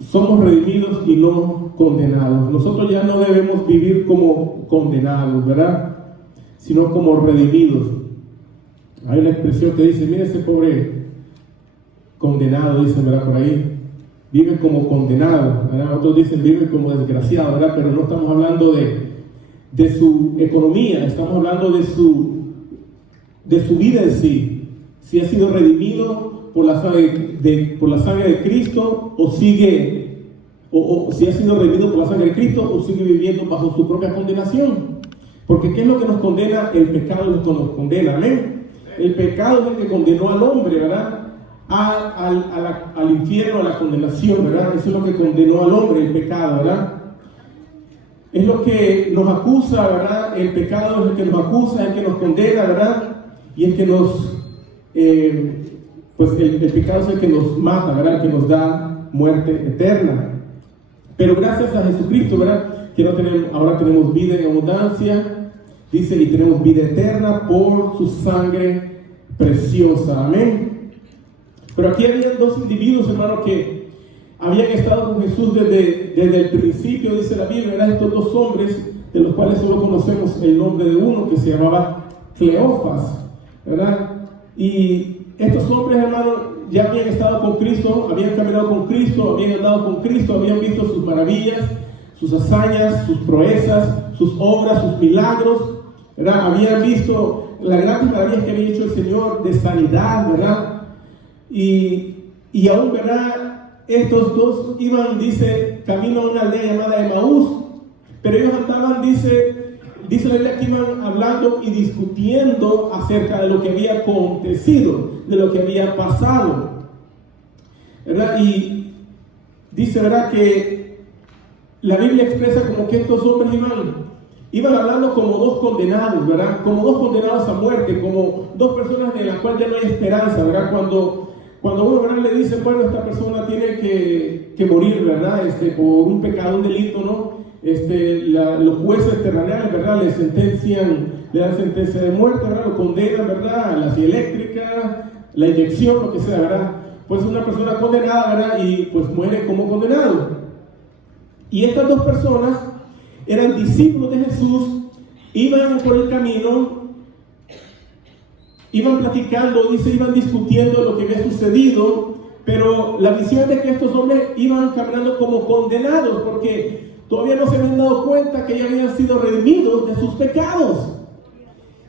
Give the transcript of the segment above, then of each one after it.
somos redimidos y no condenados. Nosotros ya no debemos vivir como condenados, ¿verdad? Sino como redimidos. Hay una expresión que dice, mire ese pobre condenado, dicen, ¿verdad? Por ahí, vive como condenado, ¿verdad? Otros dicen, vive como desgraciado, ¿verdad? Pero no estamos hablando de su economía, estamos hablando de su vida en sí. Si ha sido redimido por la sangre de Cristo, o sigue, o si ha sido redimido por la sangre de Cristo, o sigue viviendo bajo su propia condenación. Porque ¿qué es lo que nos condena? El pecado es lo que nos condena, ¿amén? El pecado es el que condenó al hombre, ¿verdad? Al infierno, a la condenación, ¿verdad? Eso es lo que condenó al hombre, el pecado, ¿verdad? Es lo que nos acusa, ¿verdad? El pecado es el que nos acusa, es el que nos condena, ¿verdad? Y el que nos, pues el pecado es el que nos mata, ¿verdad? El que nos da muerte eterna. Pero gracias a Jesucristo, ¿verdad? Que ahora tenemos vida en abundancia, dice, y tenemos vida eterna por su sangre preciosa, amén. Pero aquí había dos individuos, hermano, que habían estado con Jesús desde el principio, dice la Biblia, ¿verdad? Estos dos hombres, de los cuales solo conocemos el nombre de uno, que se llamaba Cleofas, ¿verdad? Y estos hombres, hermano, ya habían estado con Cristo, habían caminado con Cristo, habían andado con Cristo, habían visto sus maravillas, sus hazañas, sus proezas, sus obras, sus milagros, ¿verdad? Habían visto las grandes maravillas que había hecho el Señor de sanidad, ¿verdad? Y aún, ¿verdad? Estos dos iban, dice, camino a una aldea llamada Emaús, pero ellos andaban, dice la Biblia que iban hablando y discutiendo acerca de lo que había acontecido, de lo que había pasado, ¿verdad? Y dice, ¿verdad?, que la Biblia expresa como que estos hombres iban hablando como dos condenados, ¿verdad? Como dos condenados a muerte, como dos personas de las cuales ya no hay esperanza, ¿verdad? Cuando uno, ¿verdad?, le dice, bueno, esta persona tiene que morir, ¿verdad? Por un pecado, un delito, ¿no? Los jueces terrenales, ¿verdad?, le dan sentencia de muerte, ¿verdad? Lo condenan, ¿verdad?, a la silla eléctrica, la inyección, lo que sea, ¿verdad? Pues una persona condenada, ¿verdad?, y pues muere como condenado. Y estas dos personas eran discípulos de Jesús, iban por el camino, iban platicando, dice, iban discutiendo lo que había sucedido, pero la visión es de que estos hombres iban caminando como condenados, porque todavía no se habían dado cuenta que ya habían sido redimidos de sus pecados.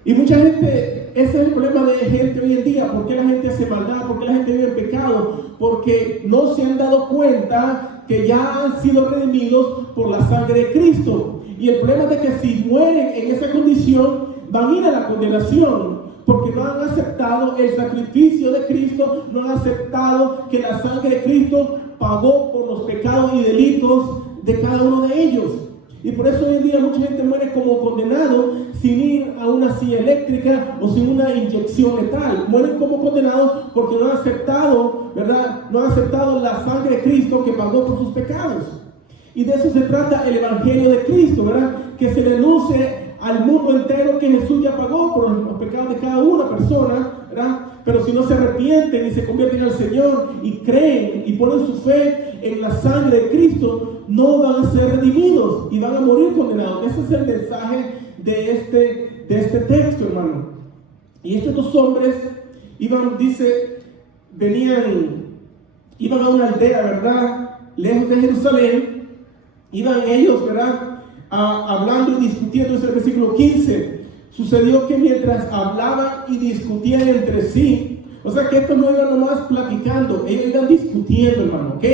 Y mucha gente, ese es el problema de gente hoy en día. ¿Por qué la gente hace maldad? ¿Por qué la gente vive en pecado? Porque no se han dado cuenta que ya han sido redimidos por la sangre de Cristo. Y el problema es de que si mueren en esa condición, van a ir a la condenación, porque no han aceptado el sacrificio de Cristo, no han aceptado que la sangre de Cristo pagó por los pecados y delitos de cada uno de ellos. Y por eso hoy en día mucha gente muere como condenado sin ir a una silla eléctrica o sin una inyección letal. Mueren como condenados porque no han aceptado, ¿verdad? No han aceptado la sangre de Cristo que pagó por sus pecados. Y de eso se trata el Evangelio de Cristo, ¿verdad? Que se denuncie al mundo entero que Jesús ya pagó por los pecados de cada una persona, ¿verdad? Pero si no se arrepienten y se convierten al Señor y creen y ponen su fe en la sangre de Cristo, no van a ser redimidos y van a morir condenados. Ese es el mensaje de este texto, hermano. Y estos dos hombres iban, dice, iban a una aldea, ¿verdad?, lejos de Jerusalén. Iban ellos, ¿verdad?, hablando y discutiendo. Es el versículo 15. Sucedió que mientras hablaban y discutían entre sí, o sea que estos no iban nomás platicando, ellos iban discutiendo, hermano, ¿ok?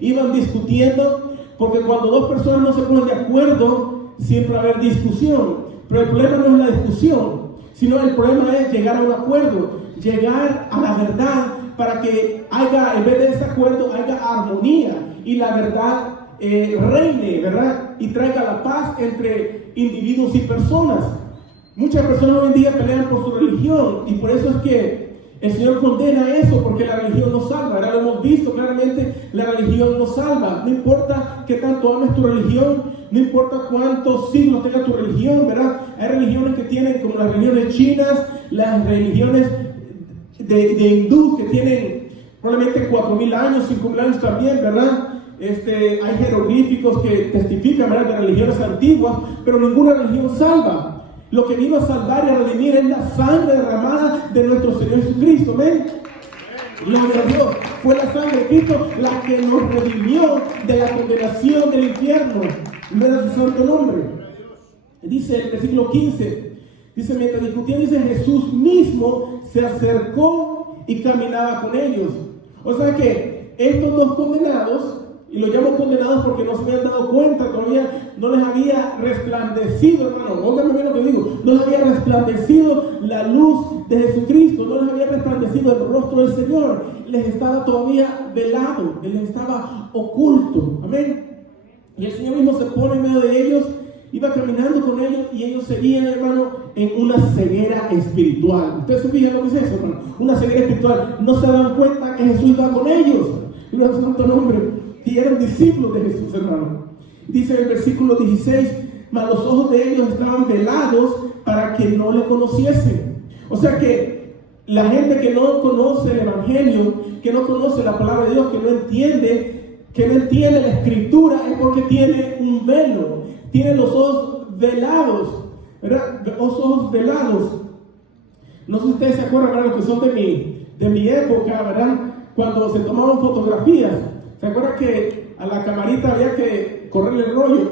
Iban discutiendo, porque cuando dos personas no se ponen de acuerdo, siempre va a haber discusión. Pero el problema no es la discusión, sino el problema es llegar a un acuerdo, llegar a la verdad, para que haya, en vez de desacuerdo, haya armonía y la verdad reine, ¿verdad? Y traiga la paz entre individuos y personas. Muchas personas hoy en día pelean por su religión, y por eso es que el Señor condena eso, porque la religión no salva. Ahora lo hemos visto claramente, la religión no salva. No importa qué tanto ames tu religión, no importa cuántos siglos tenga tu religión, ¿verdad? Hay religiones que tienen, como las religiones chinas, las religiones de hindú, que tienen probablemente 4,000 años, 5,000 años también, ¿verdad? hay jeroglíficos que testifican, ¿verdad?, de religiones antiguas, pero ninguna religión salva. Lo que vino a salvar y a redimir es la sangre derramada de nuestro Señor Jesucristo. ¿Ven? Gloria a Dios. Fue la sangre de Cristo la que nos redimió de la condenación del infierno. Mira su santo nombre. Dice el versículo 15. Dice, mientras discutían, dice, Jesús mismo se acercó y caminaba con ellos. O sea que estos dos condenados, y los llamo condenados porque no se habían dado cuenta todavía, no les había resplandecido, hermano, óigame bien lo que digo, no les había resplandecido la luz de Jesucristo, no les había resplandecido el rostro del Señor, les estaba todavía velado, les estaba oculto, amén. Y el Señor mismo se pone en medio de ellos, iba caminando con ellos y ellos seguían, hermano, en una ceguera espiritual. Ustedes se fijan lo que es eso, hermano, una ceguera espiritual. No se dan cuenta que Jesús iba con ellos, en su santo nombre. Y eran discípulos de Jesús, hermano. Dice en el versículo 16, mas los ojos de ellos estaban velados para que no le conociesen. O sea que la gente que no conoce el Evangelio, que no conoce la palabra de Dios, que no entiende la Escritura, es porque tiene un velo, tiene los ojos velados, ¿verdad? Los ojos velados. No sé si ustedes se acuerdan, ¿verdad?, los que son de mi época, ¿verdad?, cuando se tomaban fotografías. ¿Se acuerdan que a la camarita había que correrle el rollo?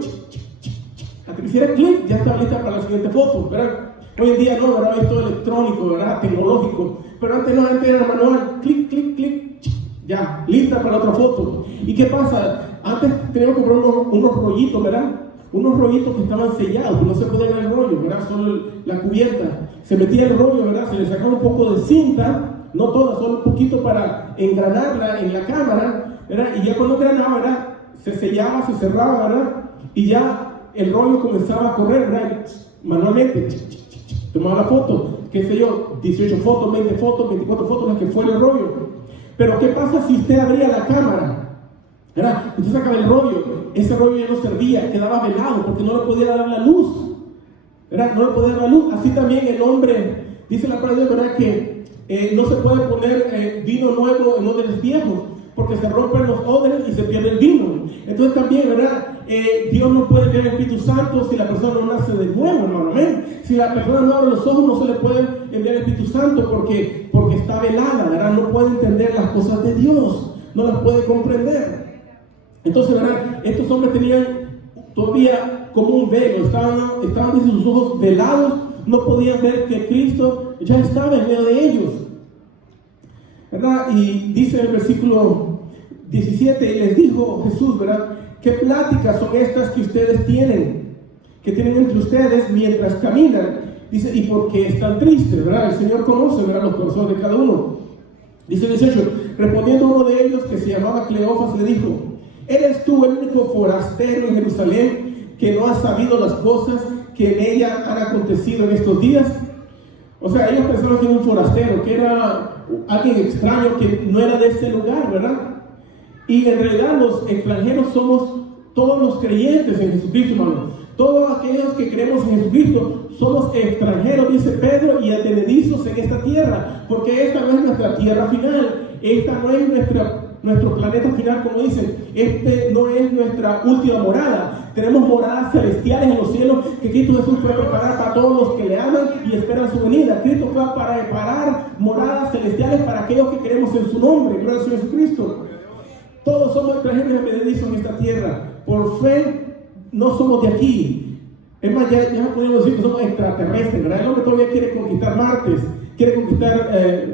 Hasta que hiciera clic, ya estaba lista para la siguiente foto, ¿verdad? Hoy en día no, ¿verdad? Es todo electrónico, ¿verdad? Tecnológico. Pero antes no, antes era manual. Clic, clic, clic. Ya, lista para la otra foto. ¿Y qué pasa? Antes teníamos que comprar unos rollitos, ¿verdad? Unos rollitos que estaban sellados, que no se podía ver el rollo, ¿verdad? Solo la cubierta. Se metía el rollo, ¿verdad? Se le sacaba un poco de cinta, no toda, solo un poquito para engranarla en la cámara, ¿verdad? Y ya cuando engranaba, ¿verdad?, se sellaba, se cerraba, ¿verdad? Y ya el rollo comenzaba a correr, ¿verdad?, manualmente. Tomaba la foto, qué sé yo, 18 fotos, 20 fotos, 24 fotos, las que fuera el rollo. Pero ¿qué pasa si usted abría la cámara? ¿Verdad? Usted sacaba el rollo, ese rollo ya no servía, quedaba velado porque no le podía dar la luz, ¿verdad? No le podía dar la luz. Así también el hombre, dice la palabra de Dios, ¿verdad?, que no se puede poner vino nuevo en odres viejos, porque se rompen los odres y se pierde el vino. Entonces también, ¿verdad?, Dios no puede enviar el Espíritu Santo si la persona no nace de nuevo, hermano, amén. Si la persona no abre los ojos, no se le puede enviar el Espíritu Santo porque está velada, ¿verdad? No puede entender las cosas de Dios, no las puede comprender. Entonces, ¿verdad?, estos hombres tenían todavía como un velo, estaban de sus ojos velados, no podían ver que Cristo ya estaba en medio de ellos, ¿verdad? Y dice en el versículo 17, y les dijo Jesús, ¿verdad?, ¿qué pláticas son estas que ustedes tienen entre ustedes mientras caminan? Dice, ¿y por qué están tristes? ¿Verdad? El Señor conoce, ¿verdad?, los corazones de cada uno. Dice el 18, respondiendo uno de ellos, que se llamaba Cleofas, le dijo, ¿eres tú el único forastero en Jerusalén que no ha sabido las cosas que en ella han acontecido en estos días? O sea, ellos pensaban que era un forastero, que era alguien extraño, que no era de ese lugar, ¿verdad? Y en realidad los extranjeros somos todos los creyentes en Jesucristo, hermano. Todos aquellos que creemos en Jesucristo somos extranjeros, dice Pedro, y advenedizos en esta tierra, porque esta no es nuestra tierra final, esta no es nuestro planeta final, como dicen, este no es nuestra última morada. Tenemos moradas celestiales en los cielos que Cristo Jesús fue a preparar para todos los que le aman y esperan su venida. Cristo fue a preparar moradas celestiales para aquellos que creemos en su nombre. Gloria al Señor Jesucristo. Todos somos extranjeros y advenedizos en esta tierra. Por fe no somos de aquí. Es más, ya podemos decir que somos extraterrestres, ¿verdad? El hombre todavía quiere conquistar Marte, quiere conquistar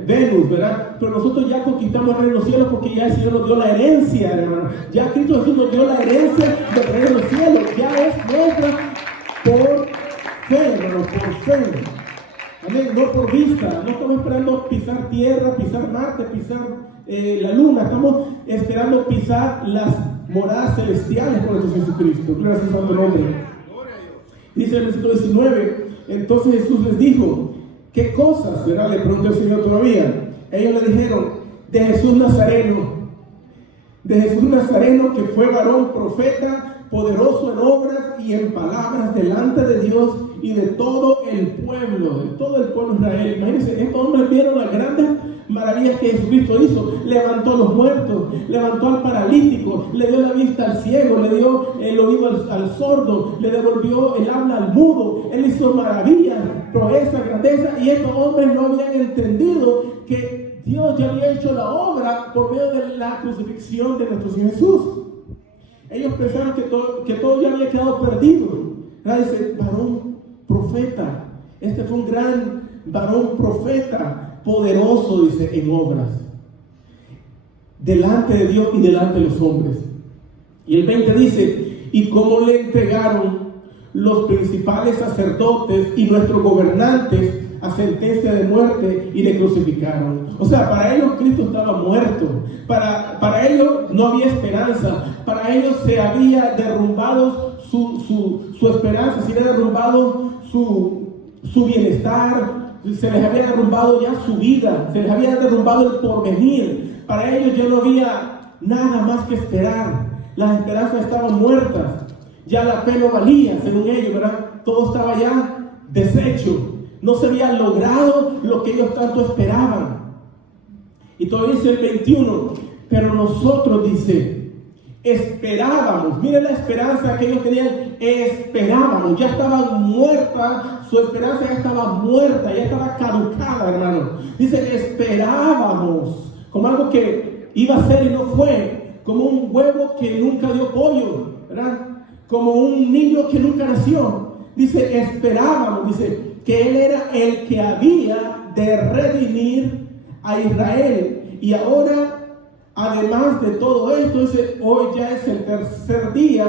Venus, ¿verdad? Pero nosotros ya conquistamos el reino de los cielos porque ya el Señor nos dio la herencia, hermano. Ya Cristo Jesús nos dio la herencia del reino de los cielos. Ya es nuestra por fe, hermano, por fe. Amén, no por vista. No estamos esperando pisar tierra, pisar Marte, pisar la luna. Estamos esperando pisar las moradas celestiales por nuestro Jesucristo. Gloria a su santo nombre. Dice el versículo 19, entonces Jesús les dijo, ¿qué cosas? ¿Verdad? Le preguntó el Señor todavía. Ellos le dijeron, de Jesús Nazareno, que fue varón profeta, poderoso en obras y en palabras delante de Dios y de todo el pueblo de Israel. Imagínense, estos hombres vieron maravillas que Jesucristo hizo. Levantó a los muertos, levantó al paralítico, le dio la vista al ciego, le dio el oído al sordo, le devolvió el habla al mudo. Él hizo maravillas, proezas, grandeza, y estos hombres no habían entendido que Dios ya había hecho la obra por medio de la crucifixión de nuestro Señor Jesús. Ellos pensaron que todo ya había quedado perdido. Dice, varón profeta. Este fue un gran varón profeta, poderoso, dice, en obras, delante de Dios y delante de los hombres. Y el 20 dice, y cómo le entregaron los principales sacerdotes y nuestros gobernantes a sentencia de muerte y le crucificaron. O sea, para ellos Cristo estaba muerto. Para ellos no había esperanza. Para ellos se había derrumbado su esperanza, se había derrumbado su bienestar, se les había derrumbado ya su vida, se les había derrumbado el porvenir. Para ellos ya no había nada más que esperar. Las esperanzas estaban muertas. Ya la fe no valía, según ellos, ¿verdad? Todo estaba ya deshecho. No se había logrado lo que ellos tanto esperaban. Y todavía dice el 21, pero nosotros, dice, esperábamos. Miren la esperanza que ellos tenían. Esperábamos. Ya estaba muerta. Su esperanza ya estaba muerta. Ya estaba caducada, hermano. Dice, esperábamos. Como algo que iba a ser y no fue. Como un huevo que nunca dio pollo, ¿verdad? Como un niño que nunca nació. Dice, esperábamos. Dice, que Él era el que había de redimir a Israel. Y ahora, además de todo esto, dice, hoy ya es el tercer día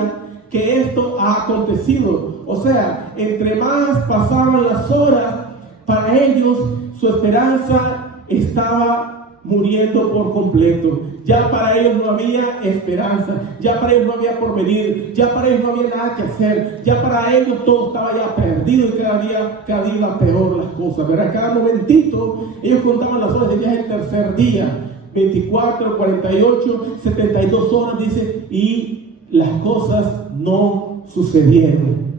que esto ha acontecido. O sea, entre más pasaban las horas, para ellos su esperanza estaba muriendo por completo. Ya para ellos no había esperanza, ya para ellos no había porvenir, ya para ellos no había nada que hacer, ya para ellos todo estaba ya perdido y cada día iba peor las cosas, ¿verdad? Cada momentito ellos contaban las horas, ya es el tercer día, 24, 48, 72 horas, dice, y las cosas no sucedieron.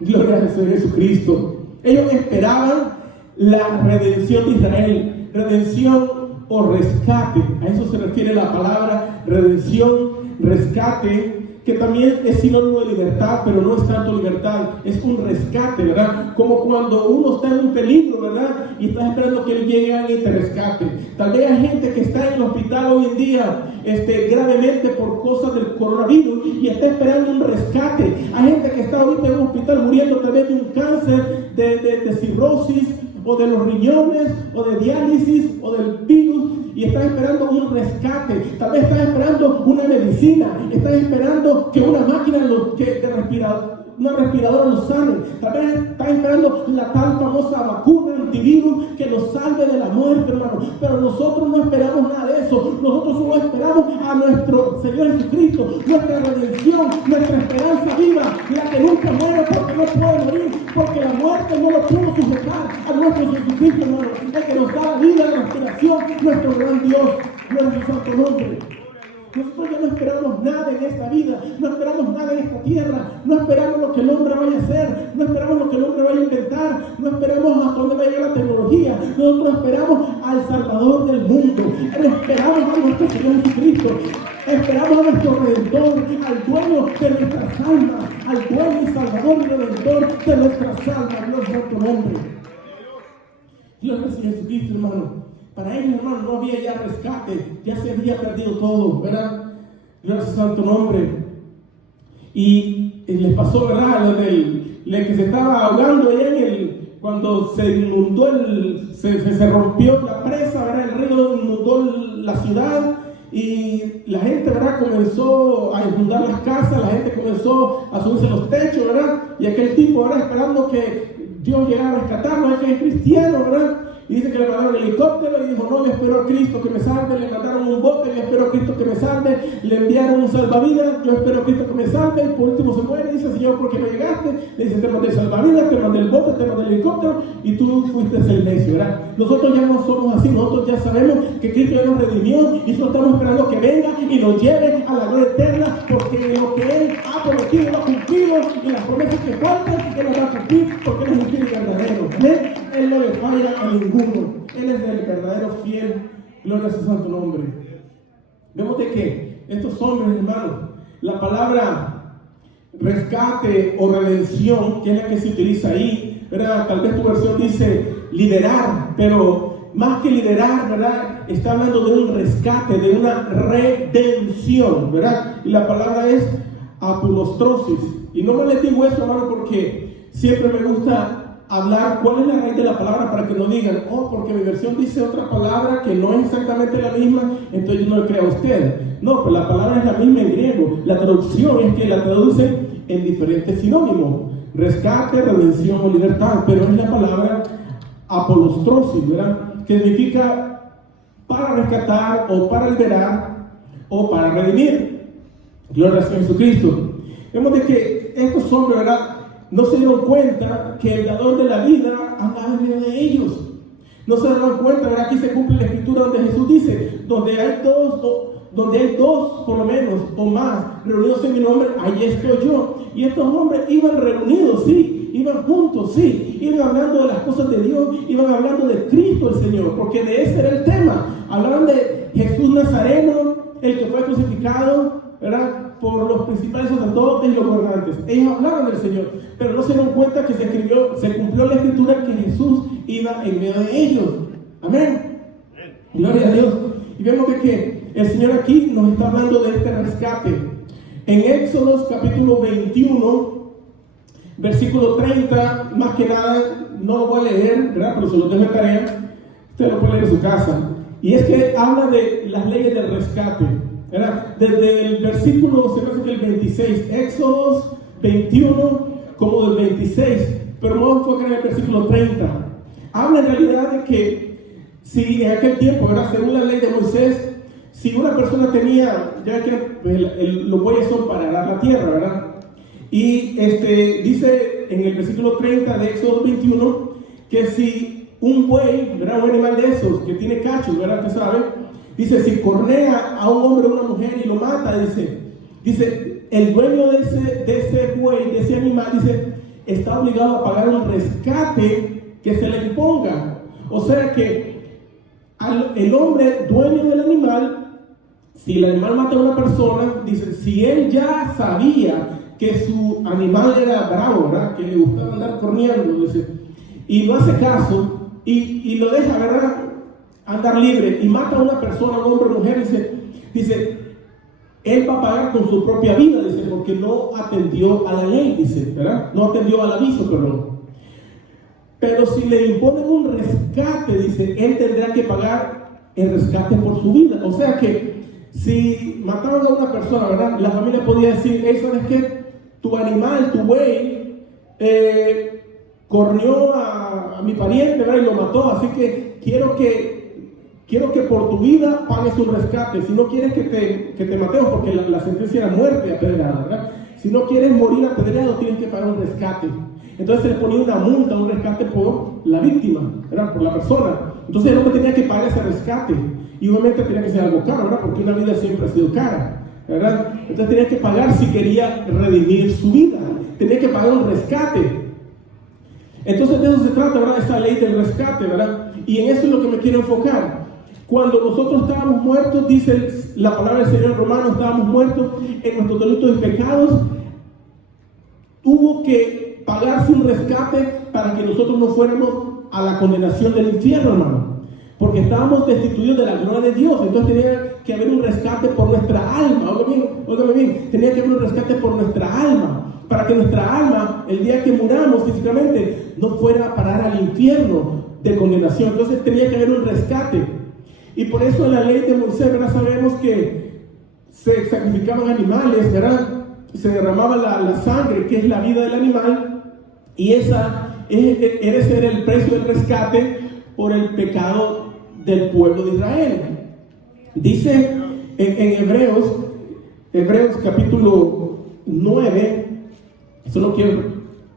Gloria a Jesucristo. Ellos esperaban la redención de Israel, redención o rescate. A eso se refiere la palabra redención, rescate, que también es sinónimo de libertad, pero no es tanto libertad, es un rescate, ¿verdad? Como cuando uno está en un peligro, ¿verdad? Y estás esperando que él llegue alguien y te rescate. Tal vez hay gente que está en el hospital hoy en día gravemente por cosas del coronavirus y está esperando un rescate. Hay gente que está ahorita en un hospital muriendo tal vez de un cáncer, de cirrosis, o de los riñones, o de diálisis, o del virus, y estás esperando un rescate. Tal vez estás esperando una medicina, estás esperando que una máquina una respiradora los sane. Tal vez estás esperando la tal famosa vacuna antivirus que nos salve de la muerte, hermano. Pero nosotros no esperamos nada de eso. Nosotros solo esperamos a nuestro Señor Jesucristo, nuestra redención, nuestra esperanza viva, la que nunca muere porque no puede morir, porque la muerte no lo pudo sujetar a nuestro Jesucristo, hermano. El que nos da la vida, la respiración, nuestro gran Dios, nuestro santo nombre. Nosotros ya no esperamos nada en esta vida, no esperamos nada en esta tierra, no esperamos lo que el hombre vaya a hacer, no esperamos lo que el hombre vaya a inventar, no esperamos hasta dónde va a llegar la tecnología. Nosotros esperamos al Salvador del mundo, esperamos a nuestro Señor Jesucristo, esperamos a nuestro Redentor, al dueño de nuestras almas, al dueño y Salvador y Redentor de nuestras almas, Dios santo nombre. Dios es Jesucristo, hermano. Para ellos, hermano, no había ya rescate, ya se había perdido todo, ¿verdad? Dios santo nombre. Y les pasó, ¿verdad? El que se estaba ahogando allá cuando se inundó, se rompió la presa, ¿verdad? El río inundó la ciudad y la gente, ¿verdad? Comenzó a inundar las casas, la gente comenzó a subirse los techos, ¿verdad? Y aquel tipo, ¿verdad? Esperando que Dios llegara a rescatarlo, es que es cristiano, ¿verdad? Y dice que le mandaron el helicóptero y dijo, no, yo espero a Cristo que me salve. Le mandaron un bote, yo espero a Cristo que me salve. Le enviaron un salvavidas, yo espero a Cristo que me salve. Y por último se muere, dice, Señor, ¿por qué no llegaste? Le dice, te mandé el salvavidas, te mandé el bote, te mandé el helicóptero y tú fuiste el necio, ¿verdad? Nosotros ya no somos así, nosotros ya sabemos que Cristo ya nos redimió y solo estamos esperando que venga y nos lleve a la gloria eterna, porque lo que Él ha prometido lo ha cumplido y las promesas que faltan, Él las va a cumplir porque Él es un fiel y verdadero. Él no le falla a ninguno. Él es el verdadero fiel Vemos de que estos hombres, hermanos, la palabra rescate o redención, que es la que se utiliza ahí, ¿verdad? Tal vez tu versión dice liberar, pero más que liberar, ¿verdad? Está hablando de un rescate, de una redención, ¿verdad? Y la palabra es apolostrosis. Y no me les digo eso, hermano, porque siempre me gusta hablar cuál es la raíz de la palabra para que no digan, oh, porque mi versión dice otra palabra que no es exactamente la misma, entonces yo no le creo a usted. No, pues la palabra es la misma en griego. La traducción es que la traducen en diferentes sinónimos: rescate, redención o libertad, pero es la palabra apolostrosis, ¿verdad? Que significa para rescatar o para liberar o para redimir. Gloria a Jesucristo. Vemos de que estos hombres, ¿verdad?, no se dieron cuenta que el dador de la vida andaba en medio de ellos. No se dieron cuenta, ¿verdad? Aquí se cumple la escritura donde Jesús dice, donde hay dos por lo menos o más reunidos en mi nombre, ahí estoy yo. Y estos hombres iban reunidos, sí, iban juntos, sí, iban hablando de las cosas de Dios, iban hablando de Cristo el Señor, porque de ese era el tema. Hablaban de Jesús Nazareno, el que fue crucificado, ¿verdad?, por los principales sacerdotes y los gobernantes. Ellos hablaban del Señor, pero no se dieron cuenta que se cumplió la escritura, que Jesús iba en medio de ellos. Amén. Gloria a Dios. Y vemos que el Señor aquí nos está hablando de este rescate. En Éxodo capítulo 21, versículo 30, más que nada, no lo voy a leer, ¿verdad?, pero se lo dejo de tarea. Usted lo puede leer en su casa. Y es que habla de las leyes del rescate, ¿verdad? Desde el versículo, se me hace que el 26, Éxodo 21, como del 26, pero vamos a enfocar en el versículo 30. Habla en realidad de que si en aquel tiempo, ¿verdad?, según la ley de Moisés, si una persona tenía, ya que los bueyes son para arar la tierra, ¿verdad? Y dice en el versículo 30 de Éxodo 21 que si un buey, ¿verdad?, un animal de esos que tiene cachos, ¿verdad?, usted sabe, dice, si cornea a un hombre o una mujer y lo mata, dice, el dueño de ese buey, de ese animal, dice, está obligado a pagar un rescate que se le imponga. O sea que el hombre dueño del animal, si el animal mata a una persona, dice, si él ya sabía que su animal era bravo, ¿verdad?, que le gustaba andar corneando, dice, y no hace caso, y lo deja, ¿verdad?, andar libre, y mata a una persona, un hombre o mujer, dice, él va a pagar con su propia vida, dice, porque no atendió a la ley, dice, ¿verdad? No atendió al aviso, perdón. Pero si le imponen un rescate, dice, él tendrá que pagar el rescate por su vida. O sea que si mataron a una persona, ¿verdad?, la familia podía decir, hey, ¿sabes qué? Tu animal, tu buey, corneó a mi pariente, ¿verdad?, y lo mató, así que quiero que por tu vida pagues un rescate. Si no quieres que te matemos, porque la sentencia era muerte apedreada, ¿verdad? Si no quieres morir apedreado, tienes que pagar un rescate. Entonces se le ponía una multa, un rescate por la víctima, ¿verdad?, por la persona. Entonces el hombre tenía que pagar ese rescate. Y obviamente tenía que ser algo caro, ¿verdad?, porque una vida siempre ha sido cara, ¿verdad? Entonces tenía que pagar si quería redimir su vida. Tenía que pagar un rescate. Entonces de eso se trata, ¿verdad?, esta ley del rescate, ¿verdad? Y en eso es lo que me quiero enfocar. Cuando nosotros estábamos muertos, dice la palabra del Señor en Romanos, estábamos muertos en nuestros delitos y pecados, tuvo que pagarse un rescate para que nosotros no fuéramos a la condenación del infierno, hermano, porque estábamos destituidos de la gloria de Dios. Entonces tenía que haber un rescate por nuestra alma. Óigame bien, tenía que haber un rescate por nuestra alma, para que nuestra alma, el día que muramos físicamente, no fuera a parar al infierno de condenación. Entonces tenía que haber un rescate. Y por eso en la ley de Moisés, ¿verdad?, sabemos que se sacrificaban animales, ¿verdad?, se derramaba la sangre, que es la vida del animal, y ese era el precio del rescate por el pecado del pueblo de Israel. Dice en Hebreos capítulo 9, solo quiero,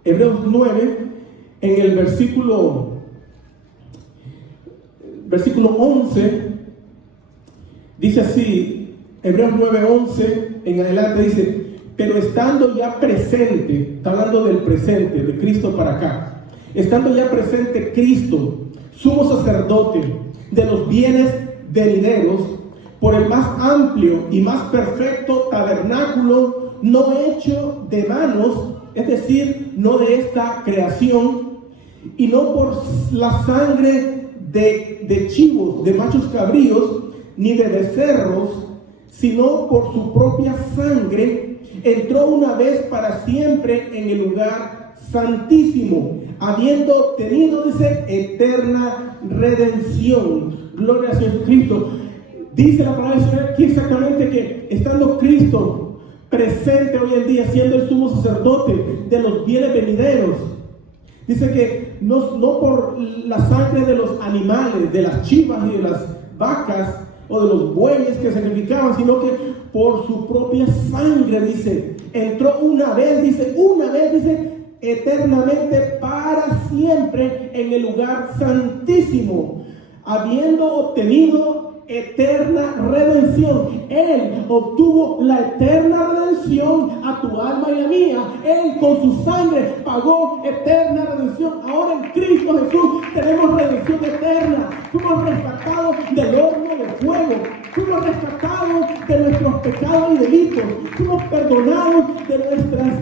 Hebreos 9, en el versículo 11, dice así, Hebreos 9:11 en adelante dice, pero estando ya presente, está hablando del presente, de Cristo para acá, estando ya presente Cristo, sumo sacerdote de los bienes venideros, por el más amplio y más perfecto tabernáculo, no hecho de manos, es decir, no de esta creación, y no por la sangre de chivos, de machos cabríos, ni de becerros, sino por su propia sangre, entró una vez para siempre en el lugar santísimo, habiendo obtenido, dice, eterna redención. Gloria a Jesucristo. Dice la palabra del Señor aquí exactamente que estando Cristo presente hoy en día, siendo el sumo sacerdote de los bienes venideros, dice que no por la sangre de los animales, de las chivas y de las vacas o de los bueyes que sacrificaban, sino que por su propia sangre, dice, entró una vez, dice, eternamente para siempre en el lugar santísimo, habiendo obtenido eterna redención. Él obtuvo la eterna redención a tu alma y a mía. Él con su sangre pagó eterna redención. Ahora en Cristo Jesús tenemos redención eterna. Fuimos rescatados del horno de fuego. Fuimos rescatados de nuestros pecados y delitos. Fuimos perdonados de nuestras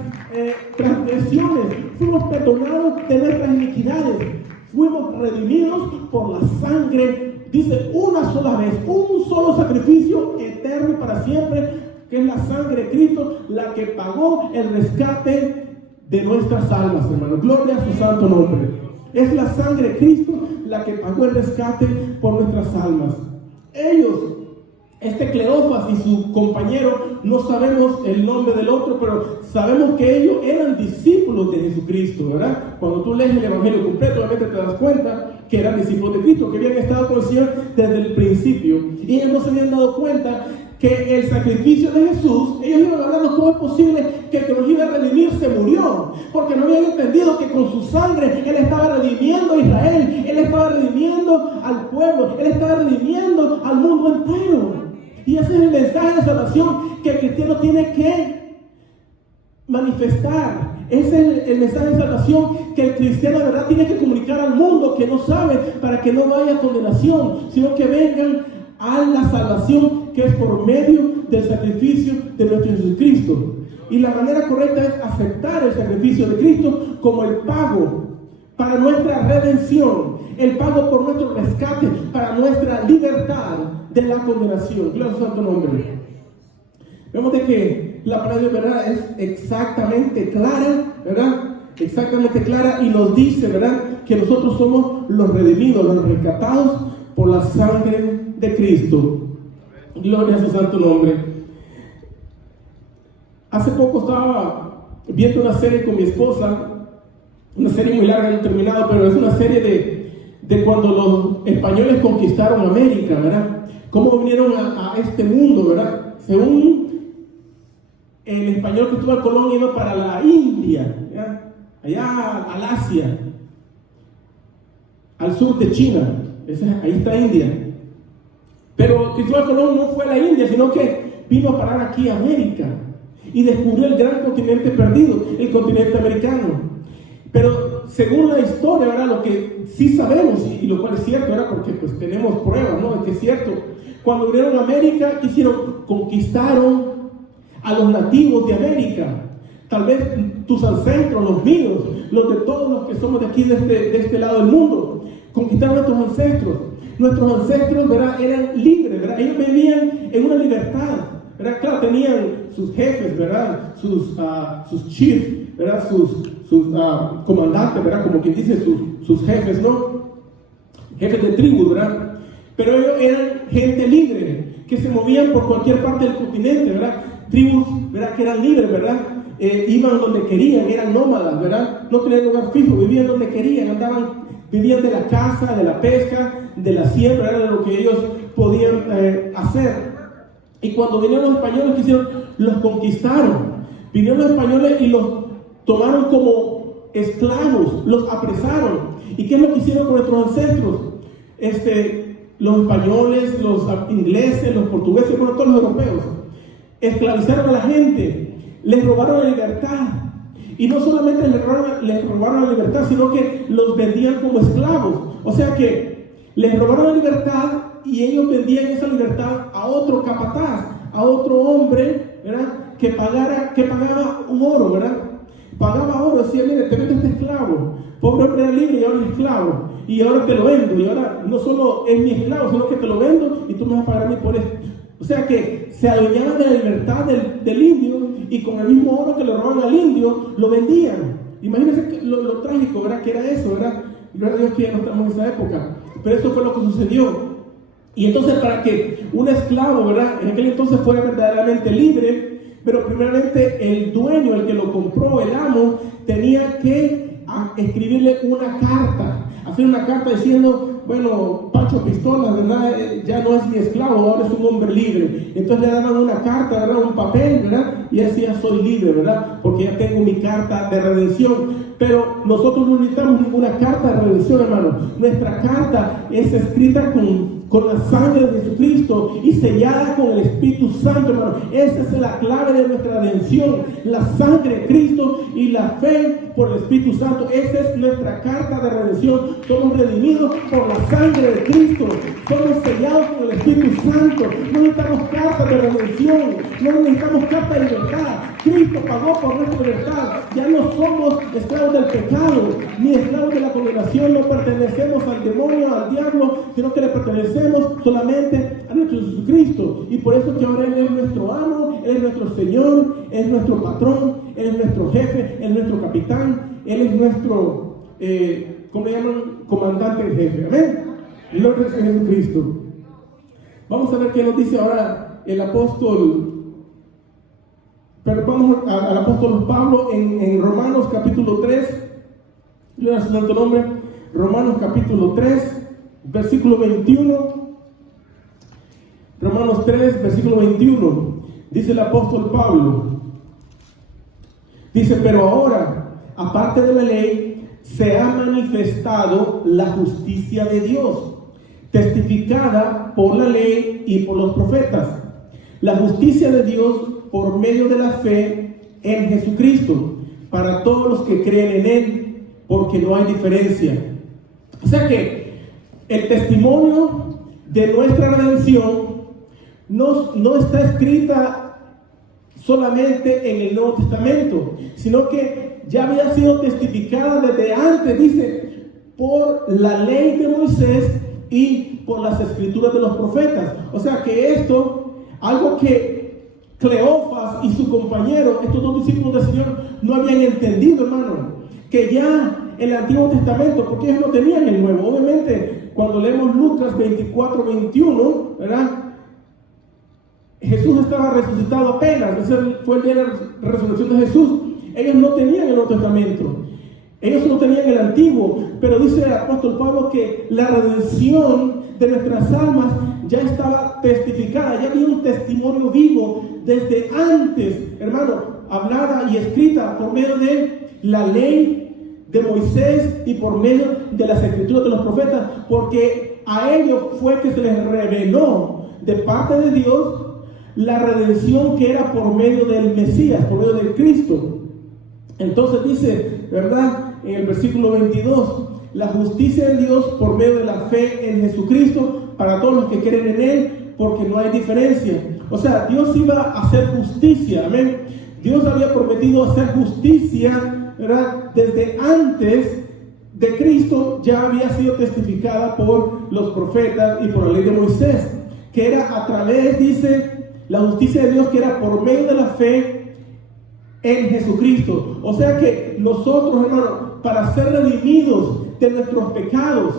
transgresiones. Fuimos perdonados de nuestras iniquidades. Fuimos redimidos por la sangre. Dice una sola vez, un solo sacrificio eterno y para siempre, que es la sangre de Cristo, la que pagó el rescate de nuestras almas, hermano. Gloria a su santo nombre. Es la sangre de Cristo la que pagó el rescate por nuestras almas. Ellos, Cleofas y su compañero, no sabemos el nombre del otro, pero sabemos que ellos eran discípulos de Jesucristo, ¿verdad? Cuando tú lees el Evangelio completo, obviamente te das cuenta que eran discípulos de Cristo, que habían estado con el Señor desde el principio. Y ellos no se habían dado cuenta que el sacrificio de Jesús, ellos iban hablando cómo es posible que el que nos iba a redimir se murió, porque no habían entendido que con su sangre Él estaba redimiendo a Israel, Él estaba redimiendo al pueblo, Él estaba redimiendo al mundo entero. Y ese es el mensaje de salvación que el cristiano tiene que manifestar. Ese es el mensaje de salvación que el cristiano de verdad tiene que comunicar al mundo que no sabe, para que no vaya a condenación, sino que vengan a la salvación que es por medio del sacrificio de nuestro Jesucristo. Y la manera correcta es aceptar el sacrificio de Cristo como el pago para nuestra redención, el pago por nuestro rescate, para nuestra libertad de la condenación. Gloria a su santo nombre. Vemos de que la palabra de verdad es exactamente clara, ¿verdad? Exactamente clara, y nos dice, ¿verdad?, que nosotros somos los redimidos, los rescatados por la sangre de Cristo. Gloria a su santo nombre. Hace poco estaba viendo una serie con mi esposa, una serie muy larga, no he terminado, pero es una serie de cuando los españoles conquistaron América, ¿verdad? Cómo vinieron a este mundo, ¿verdad? Según el español Cristóbal Colón iba para la India, ¿verdad?, allá al Asia, al sur de China, ahí está India. Pero Cristóbal Colón no fue a la India, sino que vino a parar aquí a América y descubrió el gran continente perdido, el continente americano. Pero según la historia, ¿verdad?, lo que sí sabemos, y lo cual es cierto, ¿verdad?, porque pues tenemos pruebas, ¿no?, de que es cierto. Cuando vinieron a América, ¿qué hicieron? Conquistaron a los nativos de América. Tal vez tus ancestros, los míos, los de todos los que somos de aquí, de este lado del mundo, conquistaron a nuestros ancestros. Nuestros ancestros, ¿verdad?, eran libres, ¿verdad? Ellos vivían en una libertad, ¿verdad? Claro, tenían sus jefes, ¿verdad?, sus chiefs, ¿verdad?, sus comandantes, ¿verdad?, como quien dice, sus jefes, ¿no? Jefes de tribu, ¿verdad? Pero ellos eran gente libre, que se movían por cualquier parte del continente, ¿verdad? Tribus, ¿verdad?, que eran libres, ¿verdad? Iban donde querían, eran nómadas, ¿verdad? No tenían lugar fijo, vivían donde querían, vivían de la caza, de la pesca, de la siembra, era de lo que ellos podían hacer. Y cuando vinieron los españoles, ¿qué hicieron? Los conquistaron. Vinieron los españoles y los tomaron como esclavos, los apresaron. ¿Y qué es lo que hicieron con nuestros ancestros? Los españoles, los ingleses, los portugueses, bueno, todos los europeos, esclavizaron a la gente, les robaron la libertad. Y no solamente les robaron la libertad, sino que los vendían como esclavos. O sea que les robaron la libertad Y ellos vendían esa libertad a otro capataz, a otro hombre, ¿verdad? Que pagaba un oro, ¿verdad? Pagaba oro, decía, mire, te vendo este esclavo. Pobre hombre era libre y ahora es esclavo. Y ahora te lo vendo. Y ahora no solo es mi esclavo, sino que te lo vendo y tú me vas a pagar a mí por esto. O sea que se adueñaban de la libertad del indio y con el mismo oro que le robaban al indio, lo vendían. Imagínense lo trágico, ¿verdad? Que era eso, ¿verdad? Gloria a Dios que ya no estamos en esa época. Pero eso fue lo que sucedió. Y entonces para que un esclavo, ¿verdad? En aquel entonces fuera verdaderamente libre, pero primeramente el dueño, el que lo compró, el amo, tenía que escribirle una carta, hacer una carta diciendo, bueno, Pancho Pistola, ¿verdad? Ya no es mi esclavo, ahora es un hombre libre. Entonces le daban una carta, ¿verdad? Un papel, ¿verdad? Y decía, soy libre, ¿verdad? Porque ya tengo mi carta de redención. Pero nosotros no necesitamos ninguna carta de redención, hermano. Nuestra carta es escrita con la sangre de Jesucristo y sellada con el Espíritu Santo, hermano. Esa es la clave de nuestra redención, la sangre de Cristo y la fe por el Espíritu Santo. Esa es nuestra carta de redención. Somos redimidos por la sangre de Cristo, somos sellados con el Espíritu Santo. No necesitamos carta de redención, no necesitamos carta de libertad. Cristo pagó por nuestra libertad. Ya no somos esclavos del pecado, ni esclavos de la condenación. No pertenecemos al demonio, al diablo, sino que le pertenecemos solamente a nuestro Jesucristo. Y por eso que ahora Él es nuestro amo, Él es nuestro Señor, Él es nuestro patrón, Él es nuestro jefe, Él es nuestro capitán, Él es nuestro, ¿cómo le llaman? Comandante en jefe. Amén. Gloria a Jesucristo. Vamos a ver qué nos dice ahora el apóstol. Pero vamos al apóstol Pablo en Romanos capítulo 3, gloria a su santo nombre, Romanos capítulo 3, versículo 21, Romanos 3, versículo 21, dice el apóstol Pablo, dice, pero ahora, aparte de la ley, se ha manifestado la justicia de Dios, testificada por la ley y por los profetas, la justicia de Dios por medio de la fe en Jesucristo, para todos los que creen en Él, porque no hay diferencia. O sea que el testimonio de nuestra redención no está escrita solamente en el Nuevo Testamento, sino que ya había sido testificada desde antes, dice, por la ley de Moisés y por las escrituras de los profetas. O sea que esto, algo que Cleofas y su compañero, estos dos discípulos del Señor, no habían entendido, hermano, que ya el Antiguo Testamento, porque ellos no tenían el Nuevo. Obviamente, cuando leemos Lucas 24, 21, ¿verdad? Jesús estaba resucitado apenas, ese fue el día de la resurrección de Jesús. Ellos no tenían el Nuevo Testamento, ellos solo tenían el Antiguo, pero dice el apóstol Pablo que la redención de nuestras almas ya estaba testificada, ya había un testimonio vivo desde antes, hermano, hablada y escrita por medio de la ley de Moisés y por medio de las escrituras de los profetas, porque a ellos fue que se les reveló de parte de Dios la redención que era por medio del Mesías, por medio del Cristo. Entonces dice, ¿verdad? En el versículo 22, la justicia de Dios por medio de la fe en Jesucristo para todos los que creen en Él, porque no hay diferencia. O sea, Dios iba a hacer justicia, amén. Dios había prometido hacer justicia, ¿verdad? Desde antes de Cristo ya había sido testificada por los profetas y por la ley de Moisés, que era a través, dice, la justicia de Dios que era por medio de la fe en Jesucristo. O sea que nosotros, hermanos, para ser redimidos de nuestros pecados,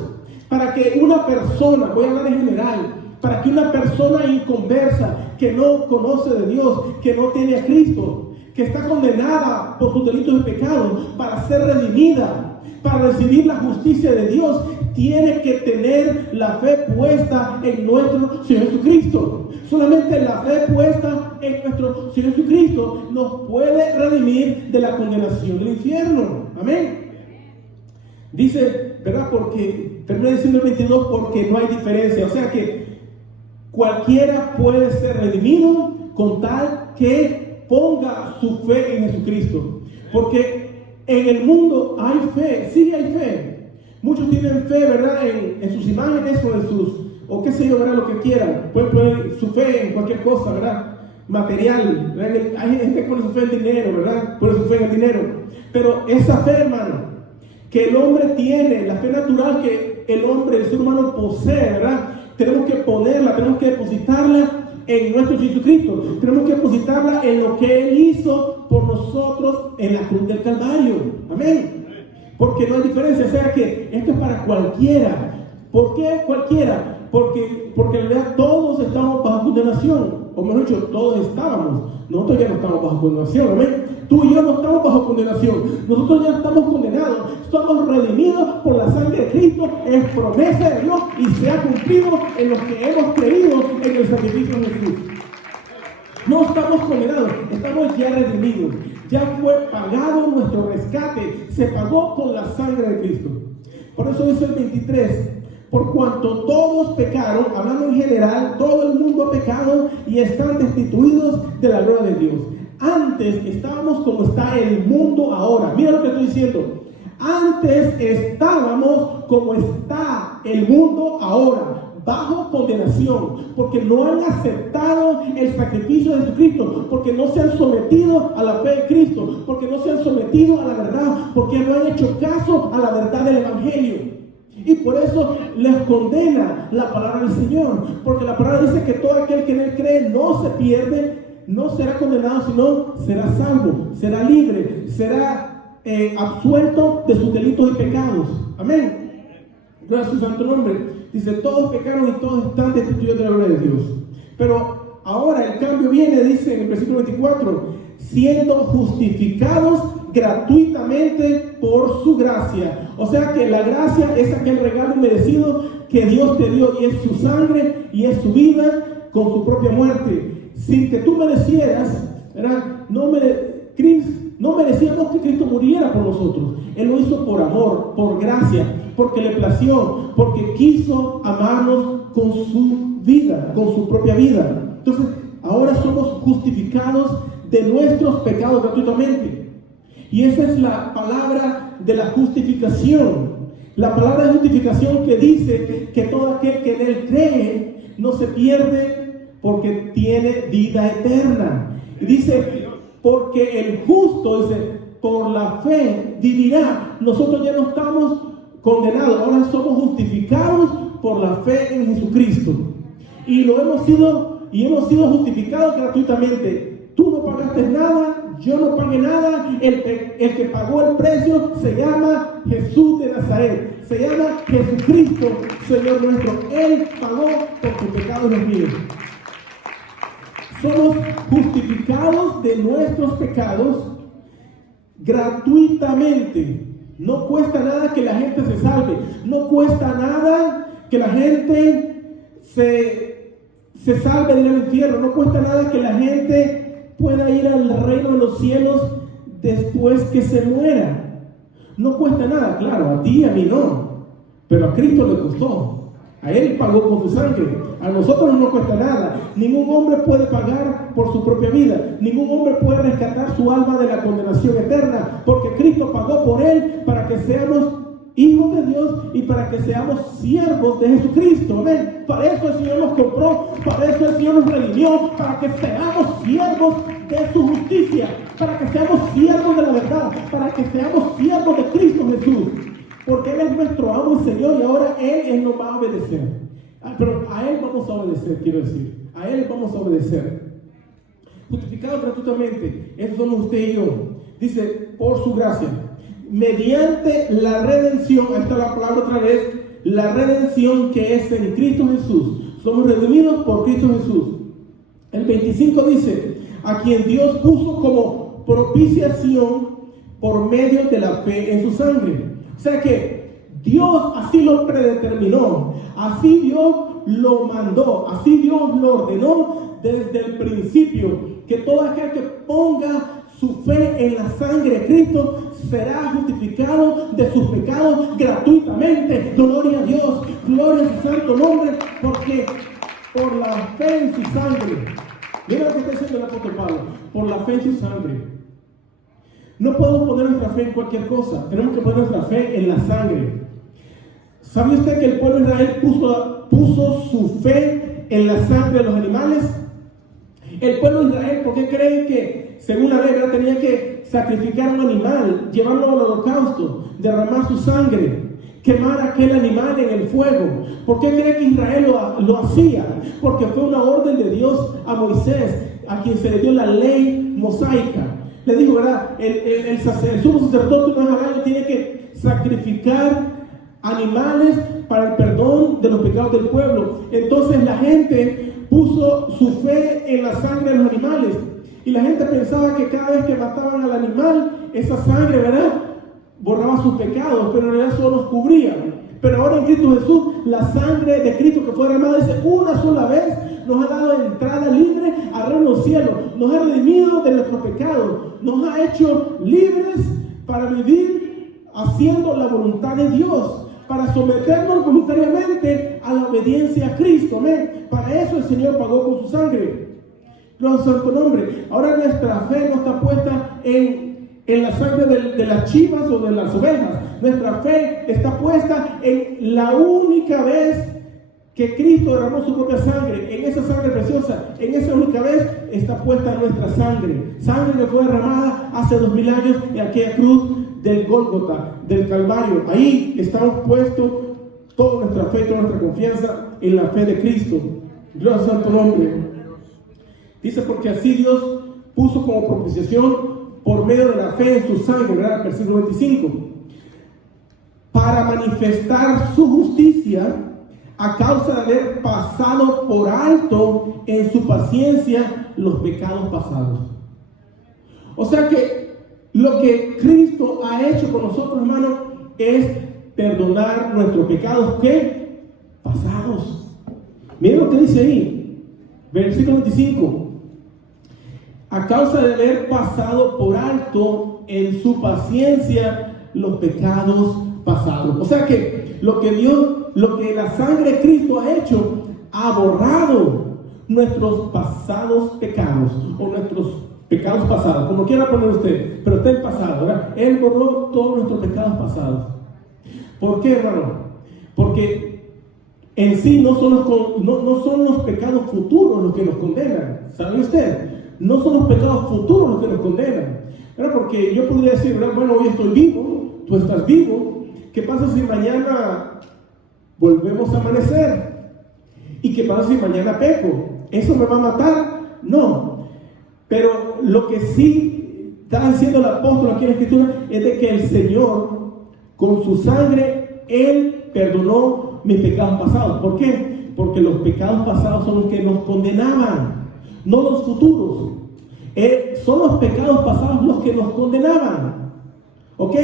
para que una persona, voy a hablar en general, para que una persona inconversa, que no conoce de Dios, que no tiene a Cristo, que está condenada por sus delitos y pecados, para ser redimida, para recibir la justicia de Dios, tiene que tener la fe puesta en nuestro Señor Jesucristo. Solamente la fe puesta en nuestro Señor Jesucristo nos puede redimir de la condenación del infierno. Amén. Dice, ¿verdad? Porque, termina diciendo el 22, porque no hay diferencia. O sea que cualquiera puede ser redimido con tal que ponga su fe en Jesucristo. Porque en el mundo hay fe, sí hay fe. Muchos tienen fe, ¿verdad? En sus imágenes o en sus o qué sé yo, ¿verdad? Lo que quieran. Pueden poner su fe en cualquier cosa, ¿verdad? Material, ¿verdad? Hay gente que pone su fe en dinero, ¿verdad? Pone su fe en el dinero. Pero esa fe, hermano, que el hombre tiene, la fe natural que el hombre, el ser humano posee, ¿verdad? Tenemos que ponerla, tenemos que depositarla en nuestro Jesucristo. Tenemos que depositarla en lo que Él hizo por nosotros en la cruz del Calvario. Amén. Porque no hay diferencia, o sea que esto es para cualquiera. ¿Por qué cualquiera? Porque en realidad todos estamos bajo condenación, o mejor dicho, todos estábamos. Nosotros ya no estamos bajo condenación, amén. Tú y yo no estamos bajo condenación, nosotros ya estamos condenados, estamos redimidos por la sangre de Cristo, es promesa de Dios y se ha cumplido en los que hemos creído en el sacrificio de Jesús. No estamos condenados, estamos ya redimidos, ya fue pagado nuestro rescate, se pagó con la sangre de Cristo. Por eso dice el 23, por cuanto todos pecaron, hablando en general, todo el mundo ha pecado y están destituidos de la gloria de Dios. Antes estábamos como está el mundo ahora. Mira lo que estoy diciendo. Antes estábamos como está el mundo ahora, bajo condenación, porque no han aceptado el sacrificio de Jesucristo, porque no se han sometido a la fe de Cristo, porque no se han sometido a la verdad, porque no han hecho caso a la verdad del Evangelio. Y por eso les condena la palabra del Señor, porque la palabra dice que todo aquel que en Él cree no se pierde, no será condenado, sino será salvo, será libre, será absuelto de sus delitos y pecados. Amén. Gracias a su santo nombre. Dice, todos pecaron y todos están destituidos de la gloria de Dios. Pero ahora el cambio viene, dice en el versículo 24, siendo justificados gratuitamente por su gracia. O sea que la gracia es aquel regalo merecido que Dios te dio, y es su sangre y es su vida con su propia muerte. Sin que tú merecieras, ¿verdad? No merecíamos que Cristo muriera por nosotros. Él lo hizo por amor, por gracia, porque le plació, porque quiso amarnos con su vida, con su propia vida. Entonces, ahora somos justificados de nuestros pecados gratuitamente. Y esa es la palabra de la justificación. La palabra de justificación que dice que todo aquel que en Él cree no se pierde, porque tiene vida eterna. Y dice, porque el justo, dice, por la fe vivirá. Nosotros ya no estamos condenados, ahora somos justificados por la fe en Jesucristo. Y hemos sido justificados gratuitamente. Tú no pagaste nada, yo no pagué nada. El que pagó el precio se llama Jesús de Nazaret, se llama Jesucristo, Señor nuestro. Él pagó por tus pecados y los míos. Somos justificados de nuestros pecados gratuitamente. No cuesta nada que la gente se salve. No cuesta nada que la gente se salve del infierno. No cuesta nada que la gente pueda ir al reino de los cielos después que se muera. No cuesta nada, claro, a ti y a mí no. Pero a Cristo le costó. A Él pagó con su sangre. A nosotros no nos cuesta nada. Ningún hombre puede pagar por su propia vida. Ningún hombre puede rescatar su alma de la condenación eterna, porque Cristo pagó por él para que seamos hijos de Dios y para que seamos siervos de Jesucristo. Amén. Para eso el Señor nos compró, para eso el Señor nos redimió, para que seamos siervos de su justicia, para que seamos siervos de la verdad, para que seamos siervos de Cristo Jesús. Porque Él es nuestro amo y Señor, y ahora Él nos va a obedecer. Pero a Él vamos a obedecer, quiero decir. A Él vamos a obedecer. Justificados gratuitamente, eso somos usted y yo. Dice, por su gracia, mediante la redención, ahí está la palabra otra vez, la redención que es en Cristo Jesús. Somos redimidos por Cristo Jesús. El 25 dice, a quien Dios puso como propiciación por medio de la fe en su sangre. O sea que Dios así lo predeterminó, así Dios lo mandó, así Dios lo ordenó desde el principio, que todo aquel que ponga su fe en la sangre de Cristo será justificado de sus pecados gratuitamente. Gloria a Dios, gloria a su santo nombre, porque por la fe en su sangre, mira lo que está diciendo el apóstol Pablo, por la fe en su sangre. No podemos poner nuestra fe en cualquier cosa, tenemos que poner nuestra fe en la sangre. ¿Sabe usted que el pueblo de Israel puso puso su fe en la sangre de los animales. El pueblo de Israel, ¿por qué creen que, según la ley, tenía que sacrificar un animal, llevarlo al holocausto, derramar su sangre, quemar aquel animal en el fuego? ¿Por qué creen que Israel lo hacía? Porque fue una orden de Dios a Moisés, a quien se le dio la ley mosaica. Le dijo, ¿verdad? El sumo sacerdote una vez al año tiene que sacrificar animales para el perdón de los pecados del pueblo. Entonces la gente puso su fe en la sangre de los animales, y la gente pensaba que cada vez que mataban al animal, esa sangre, ¿verdad?, borraba sus pecados, pero en realidad solo los cubría. Pero ahora en Cristo Jesús, la sangre de Cristo que fue derramada, dice, una sola vez nos ha dado entrada libre al reino de los cielos, nos ha redimido de nuestros pecados, nos ha hecho libres para vivir haciendo la voluntad de Dios, para someternos voluntariamente a la obediencia a Cristo. Amén. Para eso el Señor pagó con su sangre. Gloria al santo nombre. Ahora nuestra fe no está puesta en la sangre de las chivas o de las ovejas. Nuestra fe está puesta en la única vez que Cristo derramó su propia sangre. En esa sangre preciosa, en esa única vez está puesta nuestra sangre. Sangre que fue derramada hace 2000 años en aquella cruz del Gólgota, del Calvario. Ahí estamos puestos toda nuestra fe, toda nuestra confianza en la fe de Cristo. Gloria al santo nombre. Dice, porque así Dios puso como propiciación por medio de la fe en su sangre, ¿verdad? Versículo 25. Para manifestar su justicia a causa de haber pasado por alto en su paciencia los pecados pasados. O sea que lo que Cristo ha hecho con nosotros, hermanos, es perdonar nuestros pecados, ¿qué? Pasados. Miren lo que dice ahí, versículo 25. A causa de haber pasado por alto en su paciencia los pecados pasados. O sea que lo que la sangre de Cristo ha hecho, ha borrado nuestros pasados pecados, o nuestros pecados pasados, como quiera poner usted, pero está el pasado, ¿verdad? Él borró todos nuestros pecados pasados. ¿Por qué, hermano? Porque en sí no son los pecados futuros los que nos condenan. ¿Sabe usted? No son los pecados futuros los que nos condenan, ¿verdad? Porque yo podría decir, ¿verdad? Bueno, hoy estoy vivo, tú estás vivo. ¿Qué pasa si mañana volvemos a amanecer? ¿Y qué pasa si mañana peco? ¿Eso me va a matar? No. Pero lo que sí está diciendo el apóstol aquí en la Escritura es de que el Señor, con su sangre, Él perdonó mis pecados pasados. ¿Por qué? Porque los pecados pasados son los que nos condenaban, no los futuros. Son los pecados pasados los que nos condenaban. ¿Ok?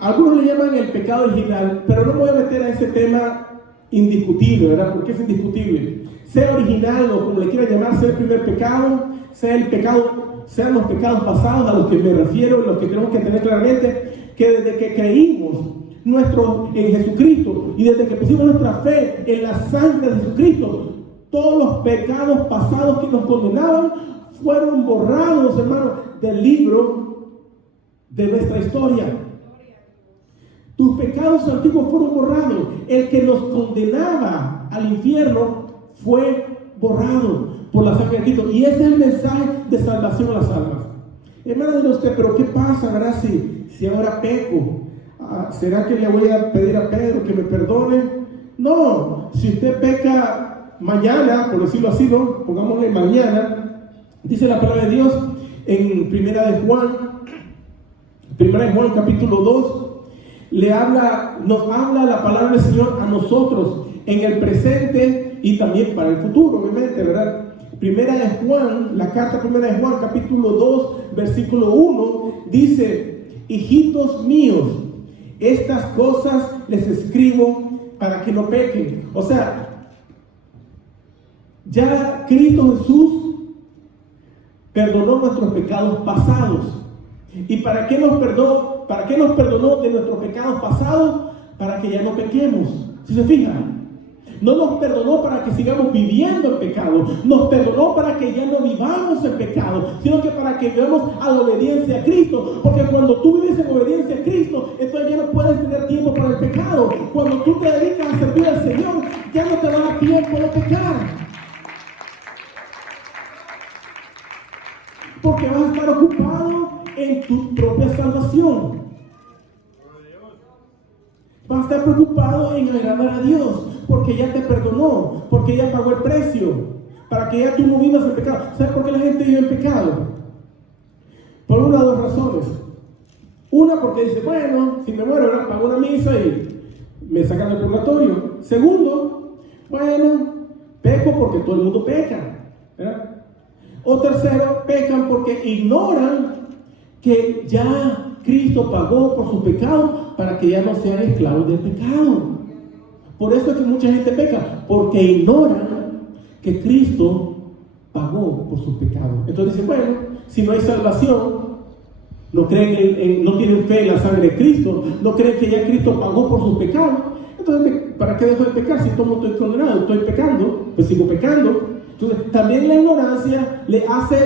Algunos le llaman el pecado original, pero no me voy a meter a ese tema indiscutible, ¿verdad? Porque es indiscutible. Sea original o como le quieran llamar, sea el primer pecado, sean los pecados pasados a los que me refiero, los que tenemos que tener claramente, que desde que creímos en Jesucristo y desde que pusimos nuestra fe en la sangre de Jesucristo, todos los pecados pasados que nos condenaban fueron borrados, hermanos, del libro de nuestra historia. Tus pecados antiguos fueron borrados. El que nos condenaba al infierno fue borrado por la sangre de Cristo. Y ese es el mensaje de salvación a las almas. Hermano, de usted, pero ¿qué pasa, verdad? Si ahora peco, ¿será que le voy a pedir a Pedro que me perdone? No, si usted peca mañana, por decirlo así, ¿no? Pongámosle mañana, dice la palabra de Dios en Primera de Juan capítulo 2, nos habla la palabra del Señor a nosotros en el presente y también para el futuro, obviamente, ¿verdad? Primera de Juan, la carta primera de Juan, capítulo 2, versículo 1, dice: hijitos míos, estas cosas les escribo para que no pequen. O sea, ya Cristo Jesús perdonó nuestros pecados pasados. ¿Y para qué nos perdonó? ¿Para qué nos perdonó de nuestros pecados pasados? Para que ya no pequemos. ¿Sí se fijan? No nos perdonó para que sigamos viviendo en pecado. Nos perdonó para que ya no vivamos en pecado, sino que para que vivamos a la obediencia a Cristo. Porque cuando tú vives en obediencia a Cristo, entonces ya no puedes tener tiempo para el pecado. Cuando tú te dedicas a servir al Señor, tiempo de pecar. Porque vas a estar ocupado en tu propia salvación. Vas a estar preocupado en agradar a Dios, porque ya te perdonó, porque ya pagó el precio, para que ya tú no vivas en pecado. ¿Sabes por qué la gente vive en pecado? Por una de dos razones. Una, porque dice, bueno, si me muero, ¿verdad? Pago una misa y me sacan del purgatorio. Segundo, bueno, peco porque todo el mundo peca, ¿verdad? O tercero, pecan porque ignoran que ya Cristo pagó por sus pecados para que ya no sean esclavos del pecado. Por eso es que mucha gente peca, porque ignoran que Cristo pagó por sus pecados. Entonces dicen, bueno, si no hay salvación, no creen no tienen fe en la sangre de Cristo, no creen que ya Cristo pagó por sus pecados. Entonces, ¿para qué dejo de pecar? Si todo estoy condenado, estoy pecando, pues sigo pecando. Entonces, también la ignorancia le hace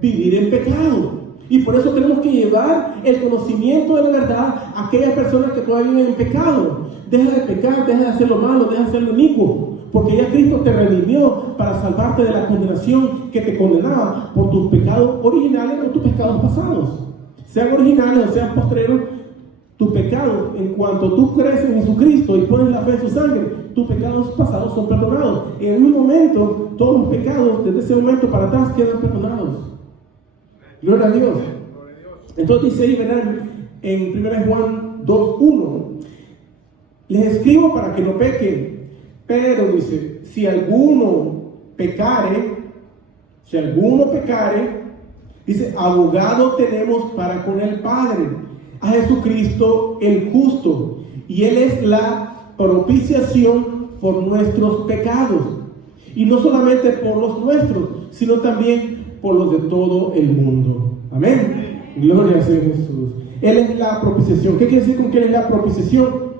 vivir en pecado. Y por eso tenemos que llevar el conocimiento de la verdad a aquellas personas que todavía viven en pecado. Deja de pecar, deja de hacer lo malo, deja de hacer lo inicuo. Porque ya Cristo te redimió para salvarte de la condenación que te condenaba por tus pecados originales o tus pecados pasados. Sean originales o sean postreros, tus pecados, en cuanto tú crees en Jesucristo y pones la fe en su sangre, tus pecados pasados son perdonados. En un momento, todos los pecados, desde ese momento para atrás, quedan perdonados. Gloria a Dios. Entonces dice ahí, ¿verdad? En 1 Juan 2:1, les escribo para que no pequen, pero dice, si alguno pecare, dice, abogado tenemos para con el Padre, a Jesucristo el justo, y Él es la propiciación por nuestros pecados, y no solamente por los nuestros, sino también por los de todo el mundo. Amén. Gloria a Jesús. Él es la propiciación. ¿Qué quiere decir con que Él es la propiciación?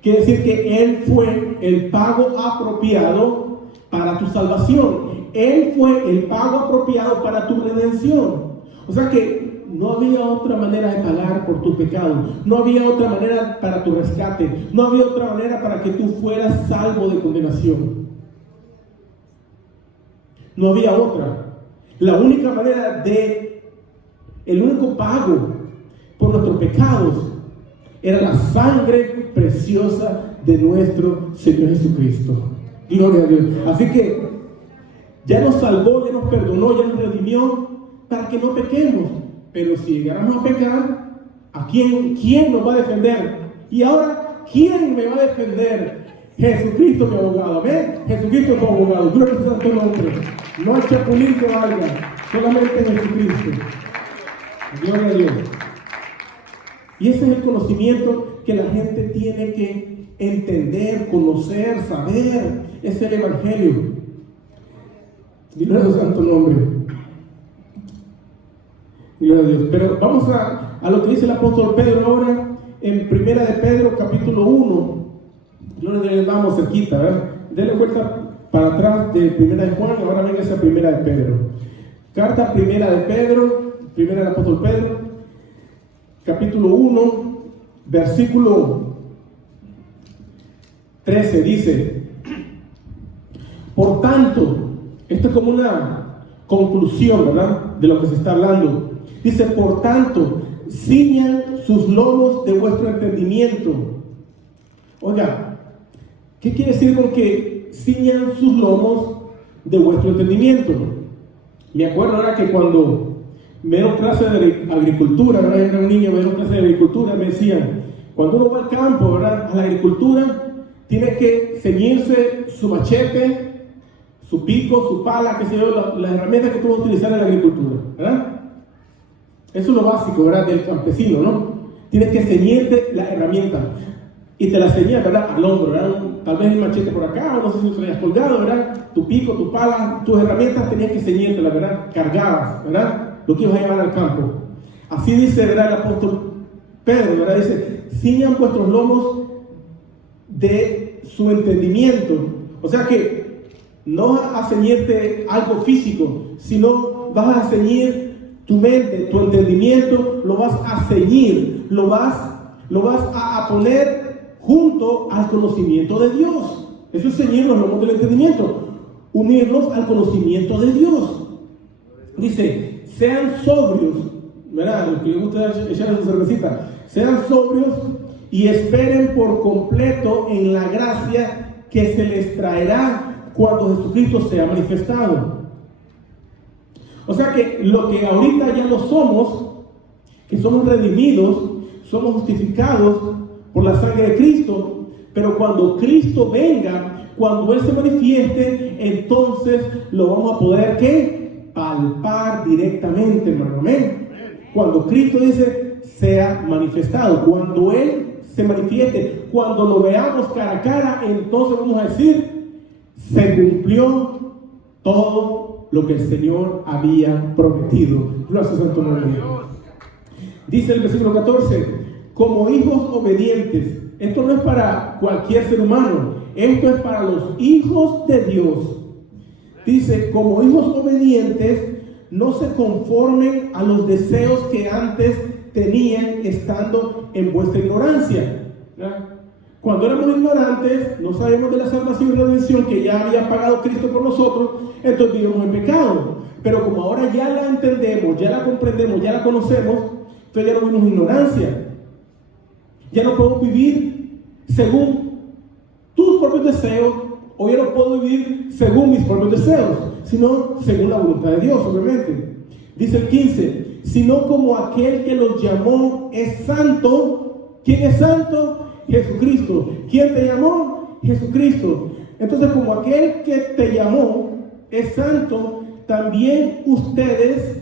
Quiere decir que Él fue el pago apropiado para tu salvación. Él fue el pago apropiado para tu redención. O sea que no había otra manera de pagar por tu pecado. No había otra manera para tu rescate. No había otra manera para que tú fueras salvo de condenación. No había otra. La única manera el único pago por nuestros pecados era la sangre preciosa de nuestro Señor Jesucristo. Gloria a Dios. Así que ya nos salvó, ya nos perdonó, ya nos redimió para que no pequemos. Pero si llegáramos a pecar, ¿a quién nos va a defender? Y ahora, ¿quién me va a defender? Jesucristo, mi abogado. ¿Ven? Jesucristo, tu abogado. Gloria a Santo nombre. No hay chapulín que valga, solamente Jesucristo. Gloria a Dios. Y ese es el conocimiento que la gente tiene que entender, conocer, saber. Ese es el Evangelio. Gloria a Santo nombre. Gloria a Dios. Pero vamos a lo que dice el apóstol Pedro ahora en 1 de Pedro capítulo 1. Gloria a Dios, vamos cerquita, ¿verdad? Denle vuelta para atrás de 1 de Juan, ahora venga esa 1 de Pedro. Carta 1 de Pedro, 1 del apóstol Pedro, capítulo 1, versículo 13, dice: por tanto, esto es como una conclusión, ¿verdad?, de lo que se está hablando. Dice, por tanto, ciñan sus lomos de vuestro entendimiento. Oiga, ¿qué quiere decir con que ciñan sus lomos de vuestro entendimiento? Me acuerdo ahora que cuando me dieron clase de agricultura, ¿verdad? Era un niño, me dieron clase de agricultura, me decían, cuando uno va al campo, ¿verdad?, a la agricultura, tiene que ceñirse su machete, su pico, su pala, qué sé yo, las herramientas que tú vas a utilizar en la agricultura, ¿verdad? Eso es lo básico, ¿verdad?, del campesino, ¿no? Tienes que ceñirte la herramienta. Y te la ceñías, ¿verdad?, al hombro, ¿verdad? Tal vez el machete por acá, o no sé si lo hayas colgado, ¿verdad? Tu pico, tu pala, tus herramientas tenías que ceñirte, ¿verdad? Cargabas, ¿verdad?, lo que ibas a llevar al campo. Así dice, ¿verdad?, el apóstol Pedro, ¿verdad? Dice, ciñan vuestros lomos de su entendimiento. O sea que no vas a ceñirte algo físico, sino vas a ceñir tu mente, tu entendimiento, lo vas a ceñir, lo vas a poner junto al conocimiento de Dios. Eso es ceñir los lomos del entendimiento, unirnos al conocimiento de Dios. Dice, sean sobrios, ¿verdad? Lo que les gusta echar su cervecita. Sean sobrios y esperen por completo en la gracia que se les traerá cuando Jesucristo sea manifestado. O sea que lo que ahorita ya no somos, que somos redimidos, somos justificados por la sangre de Cristo, pero cuando Cristo venga, cuando Él se manifieste, entonces lo vamos a poder, ¿qué? Palpar directamente, hermano. Amén. Cuando Cristo dice, sea manifestado, cuando Él se manifieste, cuando lo veamos cara a cara, entonces vamos a decir, se cumplió todo lo que el Señor había prometido. Gloria a su santo nombre. Dice el versículo 14, como hijos obedientes. Esto no es para cualquier ser humano, esto es para los hijos de Dios. Dice, como hijos obedientes, no se conformen a los deseos que antes tenían estando en vuestra ignorancia. ¿Verdad? Cuando éramos ignorantes, no sabíamos de la salvación y redención que ya había pagado Cristo por nosotros, entonces vivíamos en pecado. Pero como ahora ya la entendemos, ya la comprendemos, ya la conocemos, entonces ya no vivimos en ignorancia. Ya no podemos vivir según tus propios deseos, o ya no puedo vivir según mis propios deseos, sino según la voluntad de Dios, obviamente. Dice el 15, sino como aquel que los llamó es santo. ¿Quién es santo? Jesucristo. ¿Quién te llamó? Jesucristo. Entonces, como aquel que te llamó es santo, también ustedes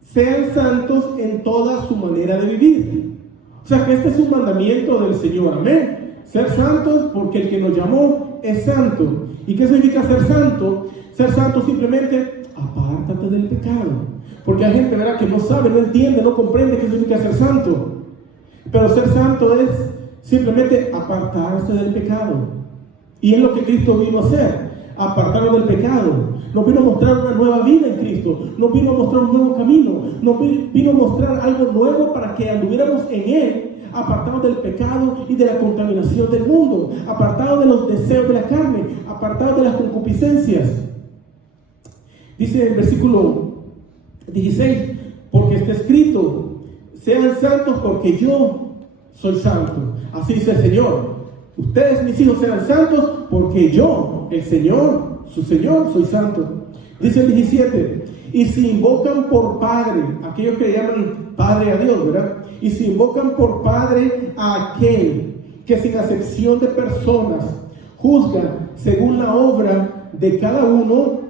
sean santos en toda su manera de vivir. O sea que este es un mandamiento del Señor. Amén. Ser santos porque el que nos llamó es santo. ¿Y qué significa ser santo? Ser santo simplemente, apártate del pecado. Porque hay gente, ¿verdad?, que no sabe, no entiende, no comprende qué significa ser santo. Pero ser santo es simplemente apartarse del pecado. Y es lo que Cristo vino a hacer, apartarnos del pecado. Nos vino a mostrar una nueva vida en Cristo. Nos vino a mostrar un nuevo camino. Nos vino a mostrar algo nuevo para que anduviéramos en Él, apartados del pecado y de la contaminación del mundo, apartados de los deseos de la carne, apartados de las concupiscencias. Dice el versículo 16, porque está escrito, sean santos porque yo soy santo. Así dice el Señor. Ustedes, mis hijos, sean santos porque yo, el Señor, su Señor, soy santo. Dice el 17, y si invocan por Padre, aquellos que llaman Padre a Dios, ¿verdad? Y si invocan por Padre a aquel que sin acepción de personas juzga según la obra de cada uno.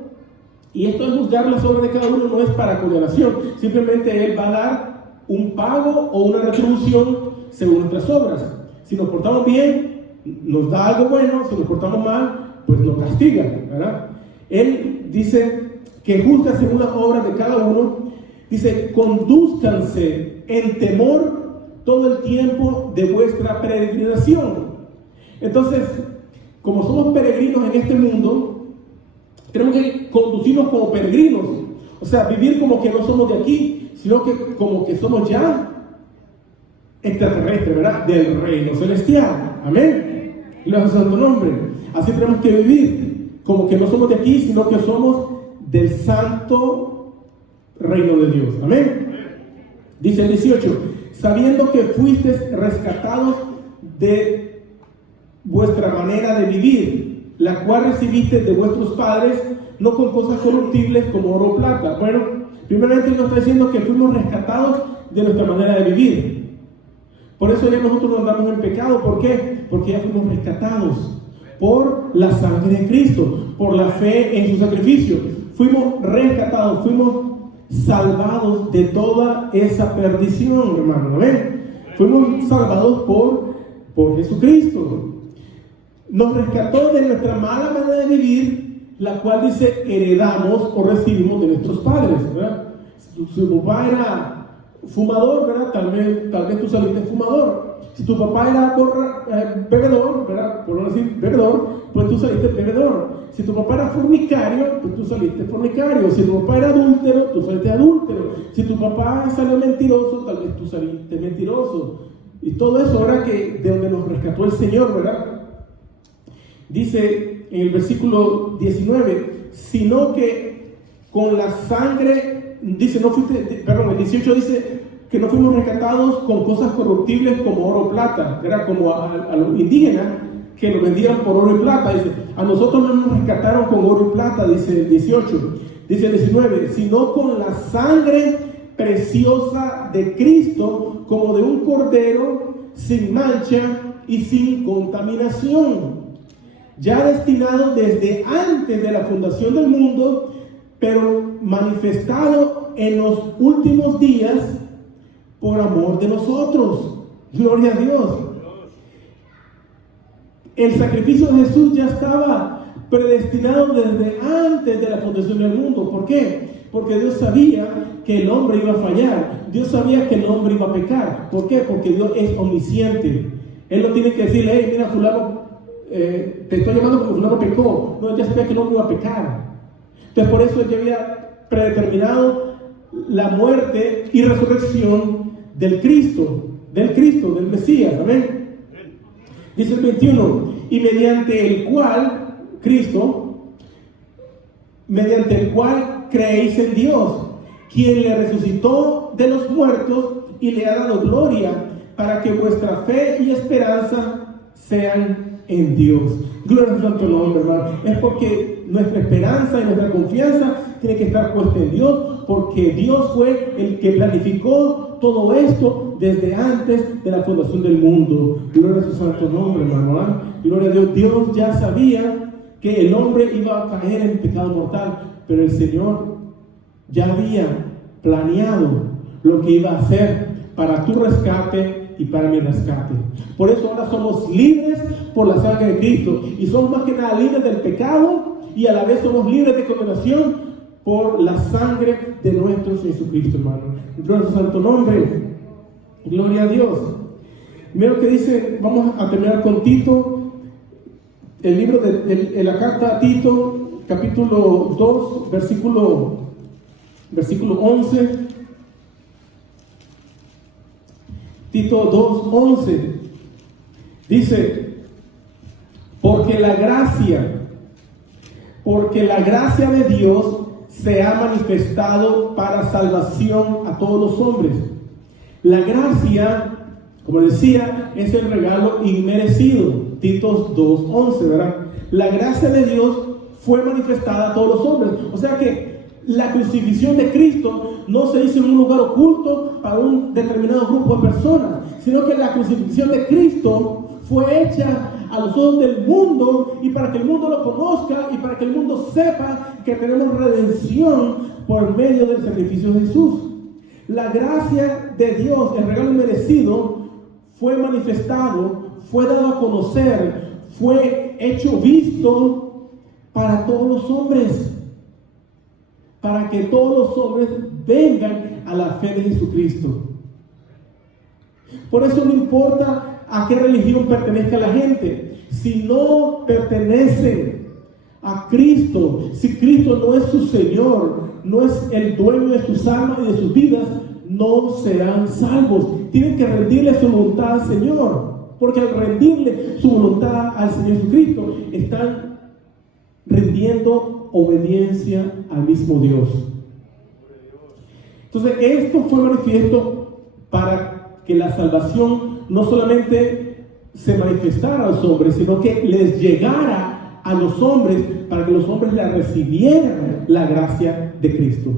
Y esto de juzgar las obras de cada uno no es para condenación, simplemente Él va a dar un pago o una retribución según nuestras obras. Si nos portamos bien, nos da algo bueno; si nos portamos mal, pues nos castiga, ¿verdad? Él dice que juzga según las obras de cada uno. Dice, condúzcanse en temor todo el tiempo de vuestra peregrinación. Entonces, como somos peregrinos en este mundo, tenemos que conducirnos como peregrinos. O sea, vivir como que no somos de aquí, sino que como que somos ya extraterrestres, ¿verdad? Del reino celestial. Amén. Gloria a su santo nombre. Así tenemos que vivir, como que no somos de aquí, sino que somos del santo reino de Dios. Amén. Dice el 18, sabiendo que fuisteis rescatados de vuestra manera de vivir, la cual recibisteis de vuestros padres, no con cosas corruptibles como oro o plata. Bueno, primeramente nos está diciendo que fuimos rescatados de nuestra manera de vivir. Por eso ya nosotros no andamos en pecado. ¿Por qué? Porque ya fuimos rescatados por la sangre de Cristo, por la fe en su sacrificio. Fuimos rescatados, fuimos salvados de toda esa perdición, hermano. ¿Ven? Fuimos salvados por Jesucristo. Nos rescató de nuestra mala manera de vivir, la cual dice heredamos o recibimos de nuestros padres, ¿verdad? Si tu papá era fumador, ¿verdad? Tal vez tú saliste fumador. Si tu papá era bebedor, ¿verdad? Por no decir bebedor, pues tú saliste bebedor. Si tu papá era fornicario, pues tú saliste fornicario. Si tu papá era adúltero, tú saliste adúltero. Si tu papá salió mentiroso, tal vez tú saliste mentiroso. Y todo eso era que de donde nos rescató el Señor, ¿verdad? Dice en el versículo 19, sino que con la sangre, dice, el 18 dice que no fuimos rescatados con cosas corruptibles como oro o plata, era como a los indígenas que lo vendían por oro y plata. Dice, a nosotros no nos rescataron con oro y plata, dice el 18. Dice el 19, sino con la sangre preciosa de Cristo, como de un cordero sin mancha y sin contaminación, ya destinado desde antes de la fundación del mundo, pero manifestado en los últimos días por amor de nosotros. Gloria a Dios. El sacrificio de Jesús ya estaba predestinado desde antes de la fundación del mundo. ¿Por qué? Porque Dios sabía que el hombre iba a fallar. Dios sabía que el hombre iba a pecar. ¿Por qué? Porque Dios es omnisciente. Él no tiene que decirle, hey, mira, fulano, te estoy llamando porque fulano pecó. No, él ya sabía que el hombre iba a pecar. Entonces por eso él ya había predeterminado la muerte y resurrección del Cristo, del Mesías. Amén. Dice el 21, y mediante el cual, Cristo, mediante el cual creéis en Dios, quien le resucitó de los muertos y le ha dado gloria, para que vuestra fe y esperanza sean en Dios. Gloria a santo nombre, hermano. Es porque nuestra esperanza y nuestra confianza tiene que estar puesta en Dios, porque Dios fue el que planificó todo esto desde antes de la fundación del mundo. Gloria a su santo nombre, hermano. Gloria a Dios. Dios ya sabía que el hombre iba a caer en pecado mortal, pero el Señor ya había planeado lo que iba a hacer para tu rescate y para mi rescate. Por eso ahora somos libres por la sangre de Cristo, y somos más que nada libres del pecado, y a la vez somos libres de condenación por la sangre de nuestro Jesucristo, hermano. Gloria a su santo nombre. Gloria a Dios. Mira lo que dice, vamos a terminar con Tito, el libro de la carta a Tito, capítulo 2, versículo 11. Tito 2:11 dice, porque la gracia de Dios se ha manifestado para salvación a todos los hombres. La gracia, como decía, es el regalo inmerecido. Tito 2:11, ¿verdad? La gracia de Dios fue manifestada a todos los hombres. O sea que la crucifixión de Cristo no se hizo en un lugar oculto para un determinado grupo de personas, sino que la crucifixión de Cristo fue hecha a los ojos del mundo, y para que el mundo lo conozca y para que el mundo sepa que tenemos redención por medio del sacrificio de Jesús. La gracia de Dios, el regalo merecido, fue manifestado, fue dado a conocer, fue hecho visto para todos los hombres, para que todos los hombres vengan a la fe de Jesucristo. Por eso no importa a qué religión pertenezca la gente, si no pertenecen a Cristo, si Cristo no es su Señor, no es el dueño de sus almas y de sus vidas, no serán salvos. Tienen que rendirle su voluntad al Señor, porque al rendirle su voluntad al Señor Jesucristo, están rindiendo obediencia al mismo Dios. Entonces esto fue manifiesto para que la salvación no solamente se manifestara a los hombres, sino que les llegara a los hombres, para que los hombres la recibieran la gracia de Cristo.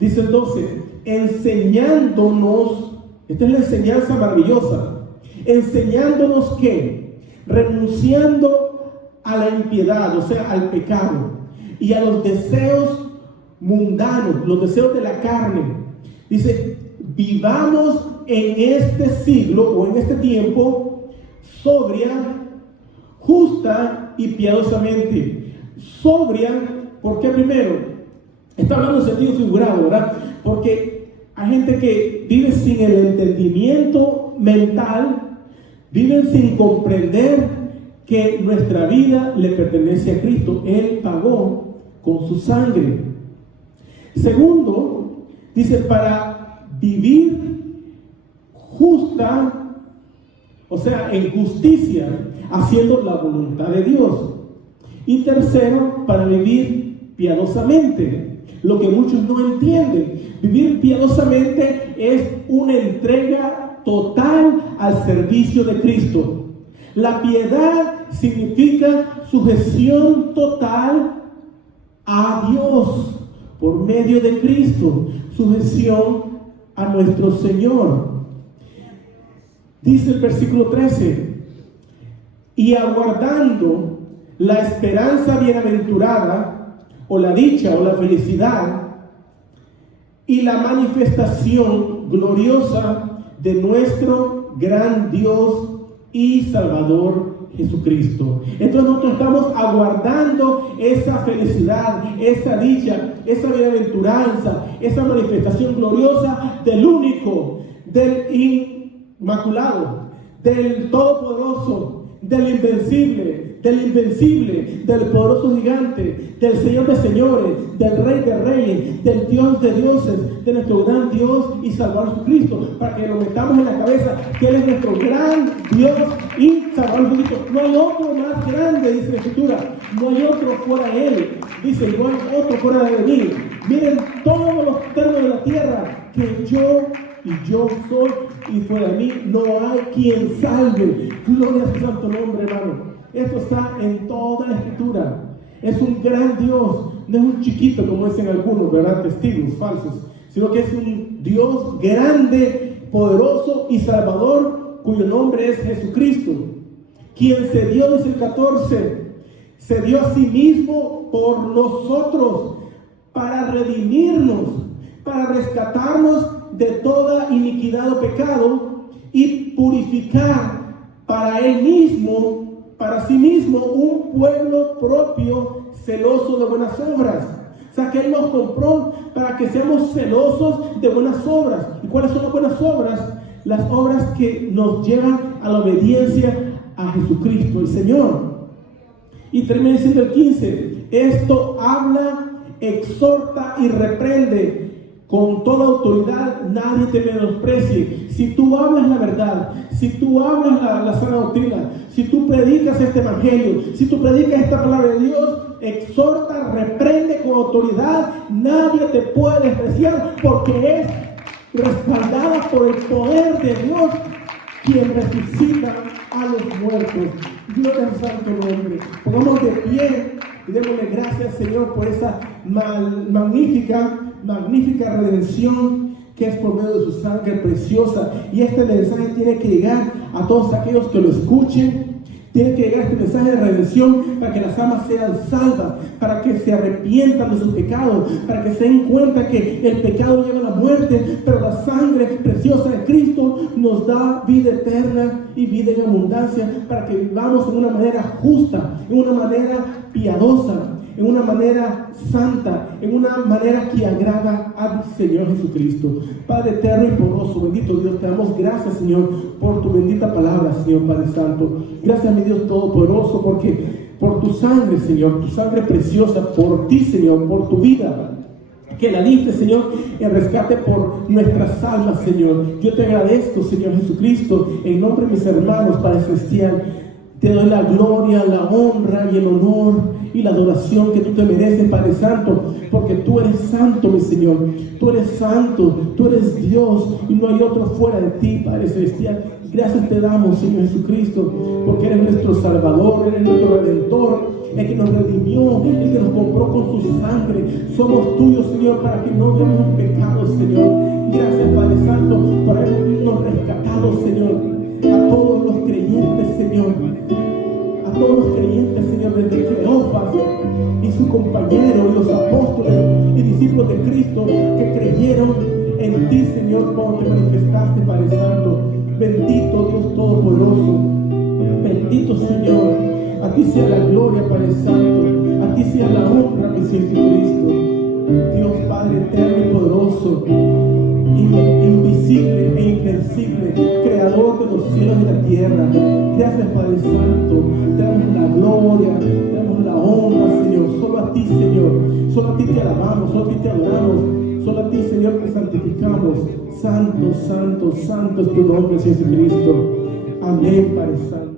Dice el 12, enseñándonos, esta es la enseñanza maravillosa, enseñándonos que, renunciando a la impiedad, o sea, al pecado, y a los deseos mundanos, los deseos de la carne, dice, vivamos en este siglo o en este tiempo sobria, justa y piadosamente. Sobria, porque primero, está hablando en sentido figurado, ¿verdad? Porque hay gente que vive sin el entendimiento mental, viven sin comprender que nuestra vida le pertenece a Cristo. Él pagó con su sangre. Segundo, dice, para vivir justa, o sea, en justicia. haciendo la voluntad de Dios. Y tercero, para vivir piadosamente. Lo que muchos no entienden, vivir piadosamente es una entrega total al servicio de Cristo. La piedad significa sujeción total a Dios por medio de Cristo, sujeción a nuestro Señor. Dice el versículo 13, y aguardando la esperanza bienaventurada, o la dicha o la felicidad, y la manifestación gloriosa de nuestro gran Dios y Salvador Jesucristo. Entonces nosotros estamos aguardando esa felicidad, esa dicha, esa bienaventuranza, esa manifestación gloriosa del único, del inmaculado, del todopoderoso, del invencible, del poderoso gigante, del Señor de señores, del Rey de reyes, del Dios de dioses, de nuestro gran Dios y Salvador Jesucristo, para que lo metamos en la cabeza que Él es nuestro gran Dios y Salvador Jesucristo. No hay otro más grande, dice la Escritura, no hay otro fuera de Él, dice, no hay otro fuera de mí. Miren todos los términos de la tierra, que yo soy, y fuera de mí no hay quien salve. Gloria a su santo nombre, hermano. Esto está en toda la Escritura. Es un gran Dios, no es un chiquito como dicen algunos, ¿verdad? Testigos falsos, sino que es un Dios grande, poderoso y salvador, cuyo nombre es Jesucristo, quien se dio, dice el 14, se dio a sí mismo por nosotros, para redimirnos, para rescatarnos de toda iniquidad o pecado, y purificar para Él mismo, para sí mismo, un pueblo propio, celoso de buenas obras. O sea, que Él nos compró para que seamos celosos de buenas obras. ¿Y cuáles son las buenas obras? Las obras que nos llevan a la obediencia a Jesucristo, el Señor. Y termina diciendo el 15, esto habla, exhorta y reprende con toda autoridad, nadie te menosprecie. Si tú hablas la verdad, si tú hablas la sana doctrina, si tú predicas este evangelio, si tú predicas esta palabra de Dios, exhorta, reprende con autoridad, nadie te puede despreciar, porque es respaldada por el poder de Dios, quien resucita a los muertos. Gloria al santo nombre. Pongamos de pie y démosle gracias, Señor, por esa magnífica redención que es por medio de su sangre preciosa. Y este mensaje tiene que llegar a todos aquellos que lo escuchen. Tiene que llegar este mensaje de redención para que las almas sean salvas, para que se arrepientan de sus pecados, para que se den cuenta que el pecado lleva a la muerte, pero la sangre preciosa de Cristo nos da vida eterna y vida en abundancia, para que vivamos en una manera justa, en una manera piadosa, en una manera santa, en una manera que agrada al Señor Jesucristo. Padre eterno y poderoso, bendito Dios, te damos gracias, Señor, por tu bendita palabra, Señor Padre Santo. Gracias, mi Dios todopoderoso, porque por tu sangre, Señor, tu sangre preciosa, por ti, Señor, por tu vida, que la diste, Señor, en rescate por nuestras almas, Señor. Yo te agradezco, Señor Jesucristo, en nombre de mis hermanos, Padre Celestial. Te doy la gloria, la honra y el honor y la adoración que tú te mereces, Padre Santo, porque tú eres santo, mi Señor. Tú eres santo, tú eres Dios y no hay otro fuera de ti, Padre Celestial. Gracias te damos, Señor Jesucristo, porque eres nuestro Salvador, eres nuestro Redentor, el que nos redimió, el que nos compró con su sangre. Somos tuyos, Señor, para que no veamos pecados, Señor. Gracias, Padre Santo, por habernos rescatado, Señor. A todos los creyentes, Señor, a todos los creyentes, Señor, desde Cleofas y su compañero, y los apóstoles y discípulos de Cristo que creyeron en ti, Señor, cuando te manifestaste, Padre Santo. Bendito Dios Todopoderoso, bendito Señor, a ti sea la gloria, Padre Santo, a ti sea la honra, mi Señor Jesucristo. Dios Padre eterno y poderoso, invisible e invencible, creador de los cielos y la tierra. Gracias, Padre Santo, te damos la gloria, te damos la honra, Señor. Solo a ti, Señor, solo a ti te alabamos, solo a ti te adoramos, solo a ti, Señor, te santificamos. Santo, santo, santo es tu nombre, Jesucristo. Amén, Padre Santo.